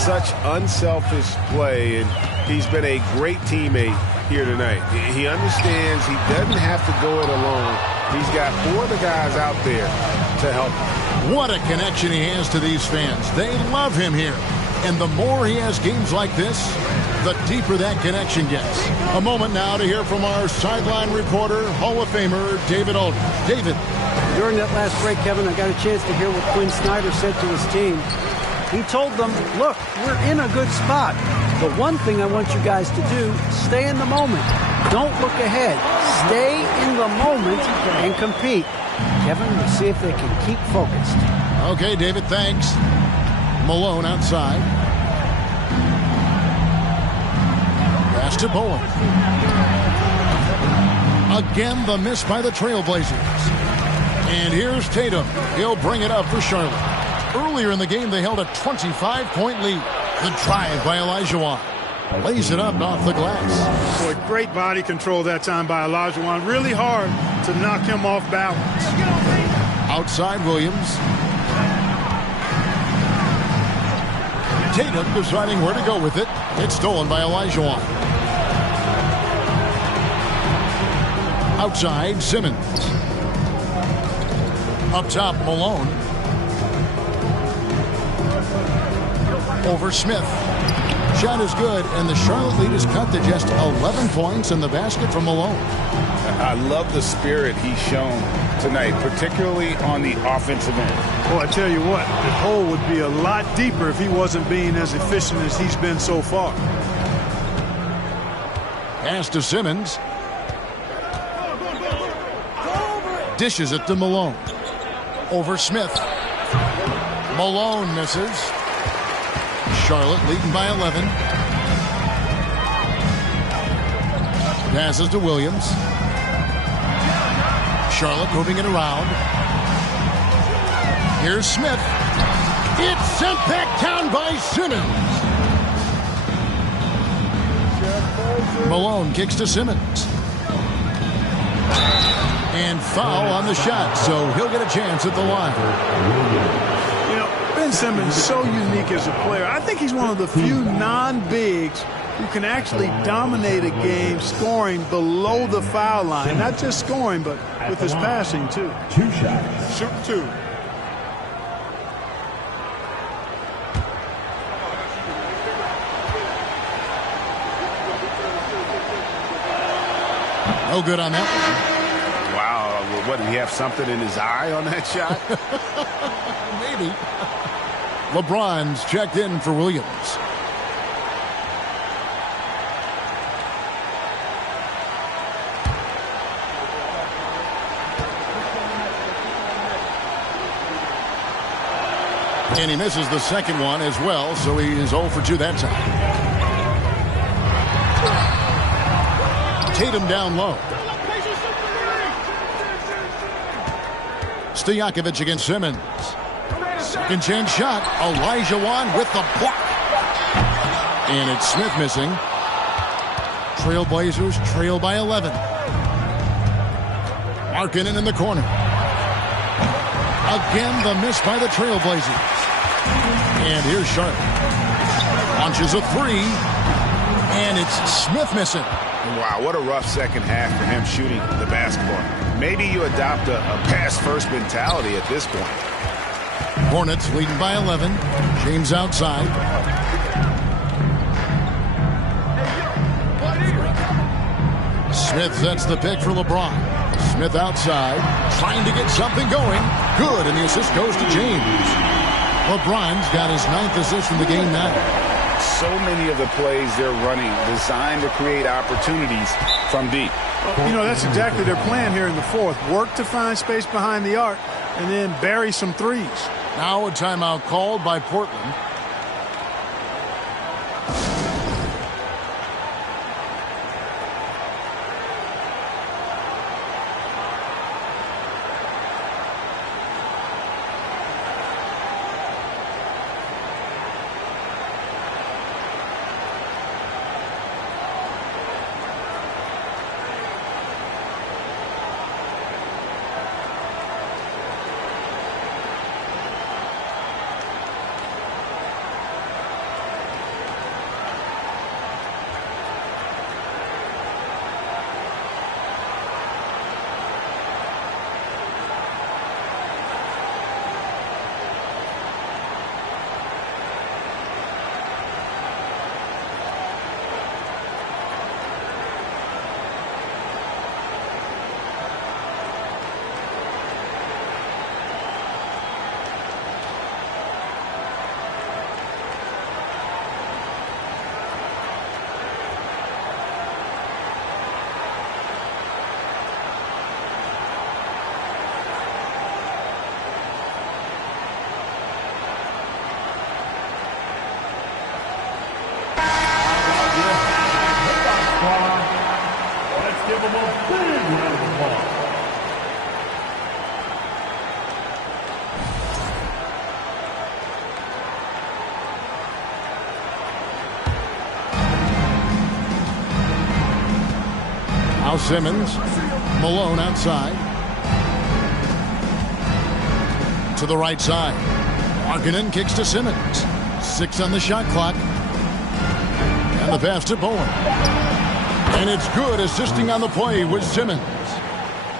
Such unselfish play, and he's been a great teammate here tonight. He understands he doesn't have to go it alone. He's got 4 of the guys out there to help him. What a connection he has to these fans. They love him here. And the more he has games like this, the deeper that connection gets. A moment now to hear from our sideline reporter, Hall of Famer, David Aldridge. David. During that last break, Kevin, I got a chance to hear what Quinn Snyder said to his team. He told them, look, we're in a good spot. The one thing I want you guys to do, stay in the moment. Don't look ahead. Stay in the moment and compete. Kevin, we'll see if they can keep focused. Okay, David, thanks. Malone outside. Pass to Bowen. Again, the miss by the Trailblazers. And here's Tatum. He'll bring it up for Charlotte. Earlier in the game, they held a 25-point lead. The drive by Olajuwon. Lays it up off the glass. Boy, great body control that time by Olajuwon. Really hard to knock him off balance. Outside Williams. Tatum deciding where to go with it. It's stolen by Olajuwon. Outside Simmons. Up top Malone. Over Smith. Shot is good, and the Charlotte lead is cut to just 11 points in the basket from Malone. I love the spirit he's shown tonight, particularly on the offensive end. Well, I tell you what, the hole would be a lot deeper if he wasn't being as efficient as he's been so far. Pass to Simmons. Dishes it to Malone. Over Smith. Malone misses. Charlotte leading by 11. Passes to Williams. Charlotte moving it around. Here's Smith. It's sent back down by Simmons. Malone kicks to Simmons. And foul on the shot, so he'll get a chance at the line. You know, Ben Simmons is so unique as a player. I think he's one of the few non-bigs who can actually dominate a game scoring below the foul line. Not just scoring, but with his passing, too. 2 shots. Shoot 2. No good on that one. Wow, what, did he have something in his eye on that shot? Maybe. LeBron's checked in for Williams. And he misses the second one as well, so he is 0 for 2 that time. Tatum down low. Stojakovic against Simmons. Second chance shot. Olajuwon with the block. And it's Smith missing. Trailblazers trail by 11. Markkanen in the corner. Again, the miss by the Trailblazers. And here's Charlotte. Launches a 3. And it's Smith missing. Wow, what a rough second half for him shooting the basketball. Maybe you adopt a pass-first mentality at this point. Hornets leading by 11. James outside. Smith sets the pick for LeBron. Smith outside, trying to get something going. Good, and the assist goes to James. LeBron's got his 9th assist in the game now. So many of the plays they're running designed to create opportunities from deep. You know, that's exactly their plan here in the fourth. Work to find space behind the arc and then bury some threes. Now a timeout called by Portland. Now Simmons. Malone outside. To the right side. Markkanen kicks to Simmons. 6 on the shot clock. And the pass to Bowen. And it's good, assisting on the play with Simmons.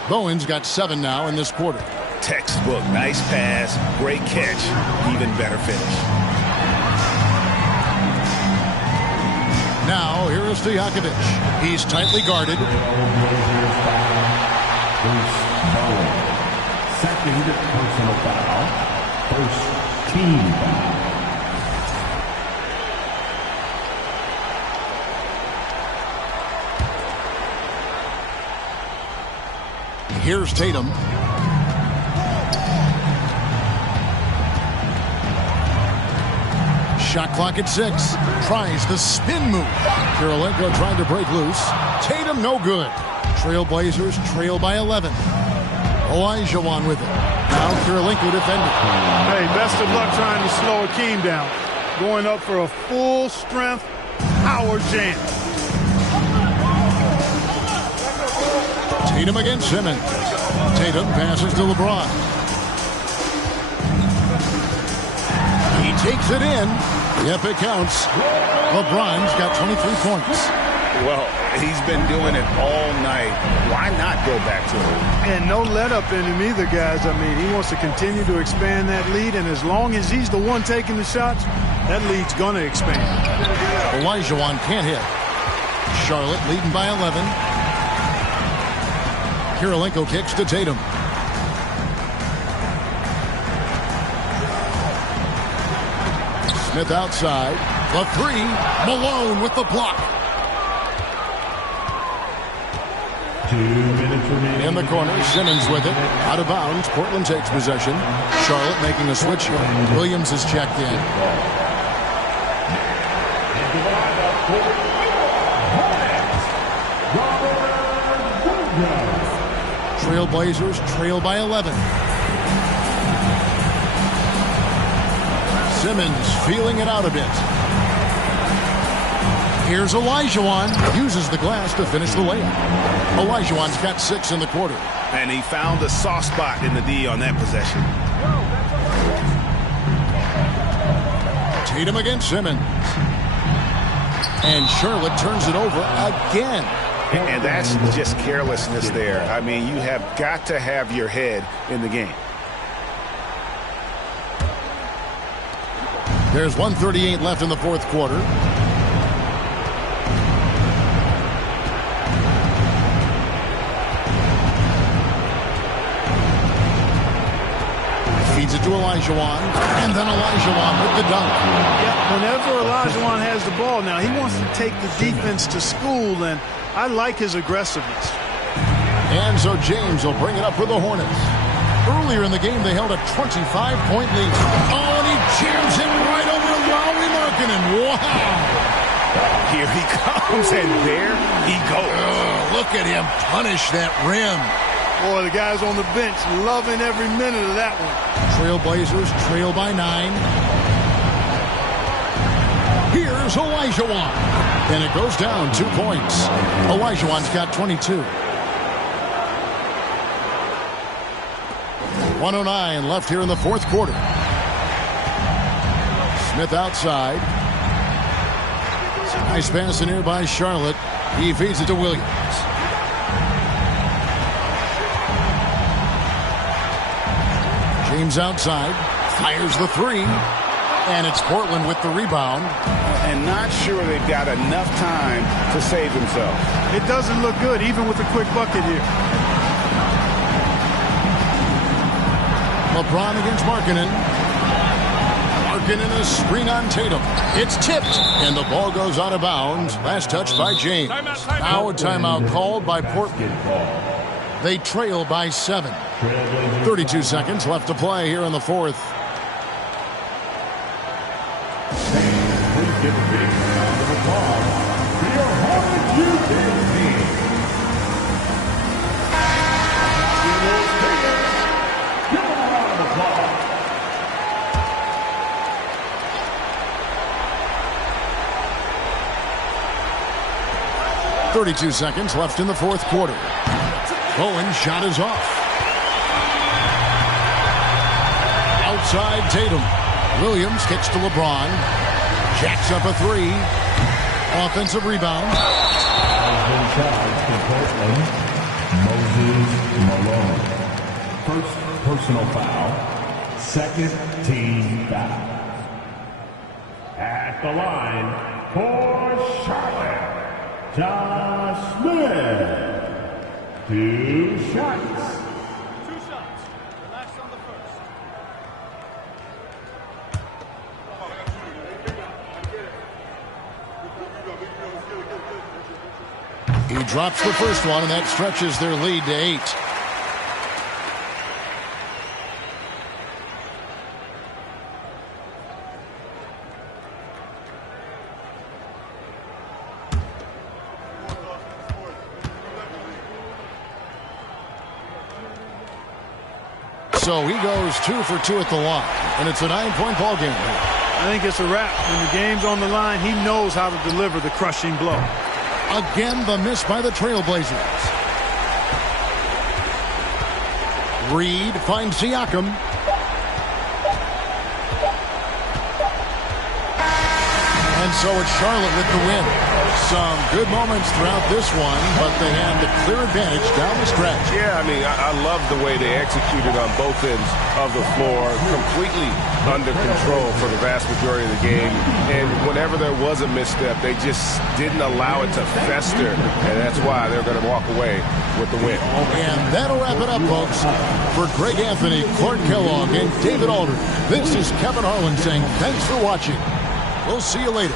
Bowen's got 7 now in this quarter. Textbook. Nice pass. Great catch. Even better finish. Now, here is Stojakovic. He's tightly guarded. Second personal foul. First team foul. Here's Tatum. Shot clock at 6. Tries the spin move. Kirilenko trying to break loose. Tatum no good. Trailblazers trail by 11. Olajuwon with it. Now Kirilenko defending. Hey, best of luck trying to slow Akeem down. Going up for a full strength power jam. Tatum against Simmons. Tatum passes to LeBron. He takes it in. Yep, it counts. LeBron's got 23 points. Well, he's been doing it all night. Why not go back to it? And no let up in him either, guys. I mean, he wants to continue to expand that lead, and as long as he's the one taking the shots, that lead's going to expand. Olajuwon can't hit. Charlotte leading by 11. Kirilenko kicks to Tatum. Smith outside. The 3. Malone with the block. 2 minutes remaining. In the corner, Simmons with it. Out of bounds. Portland takes possession. Charlotte making a switch here. Williams is checked in. Trailblazers trail by 11. Simmons feeling it out a bit. Here's Olajuwon. Uses the glass to finish the layup. Olajuwon's got 6 in the quarter. And he found a soft spot in the D on that possession. Tatum against Simmons. And Charlotte turns it over again. And that's just carelessness there. I mean, you have got to have your head in the game. There's 1:38 left in the fourth quarter. Feeds it to Olajuwon, and then Olajuwon with the dunk. Yeah, whenever Olajuwon has the ball now, he wants to take the defense to school, and I like his aggressiveness. And so James will bring it up for the Hornets. Earlier in the game, they held a 25-point lead. Oh, and he jams it right over to Lauri Markkanen. Wow. Here he comes, and there he goes. Oh, look at him punish that rim. Boy, the guys on the bench loving every minute of that one. Trailblazers trail by 9. Here's Olajuwon. And it goes down 2 points. Olajuwon's got 22. 1:09 left here in the fourth quarter. Smith outside. Nice pass in here by Charlotte. He feeds it to Williams. James outside. Fires the 3. And it's Portland with the rebound. And not sure they've got enough time to save themselves. It doesn't look good, even with a quick bucket here. LeBron against Markkanen. Markkanen a screen on Tatum. It's tipped, and the ball goes out of bounds. Last touch by James. Now a timeout called by Portland. They trail by 7. 32 seconds left to play here in the fourth. Please give a big round of applause for your Hornets Utah team. 32 seconds left in the fourth quarter. Bowen's shot is off. Outside Tatum. Williams kicks to LeBron. Jacks up a 3. Offensive rebound. In charge for Portland, Moses Malone. First personal foul. Second team foul. At the line for Charlotte, Josh Smith. 2 shots. Relax on the first. He drops the first one, and that stretches their lead to 8. So he goes 2 for 2 at the line, and it's a 9-point ball game. I think it's a wrap. When the game's on the line, he knows how to deliver the crushing blow. Again, the miss by the Trailblazers. Reed finds Siakam. And so it's Charlotte with the win. Some good moments throughout this one, but they had the clear advantage down the stretch. Yeah, I mean, I love the way they executed on both ends of the floor. Completely under control for the vast majority of the game. And whenever there was a misstep, they just didn't allow it to fester. And that's why they're going to walk away with the win. And that'll wrap it up, folks. For Greg Anthony, Clark Kellogg, and David Aldridge, this is Kevin Harlan saying thanks for watching. We'll see you later.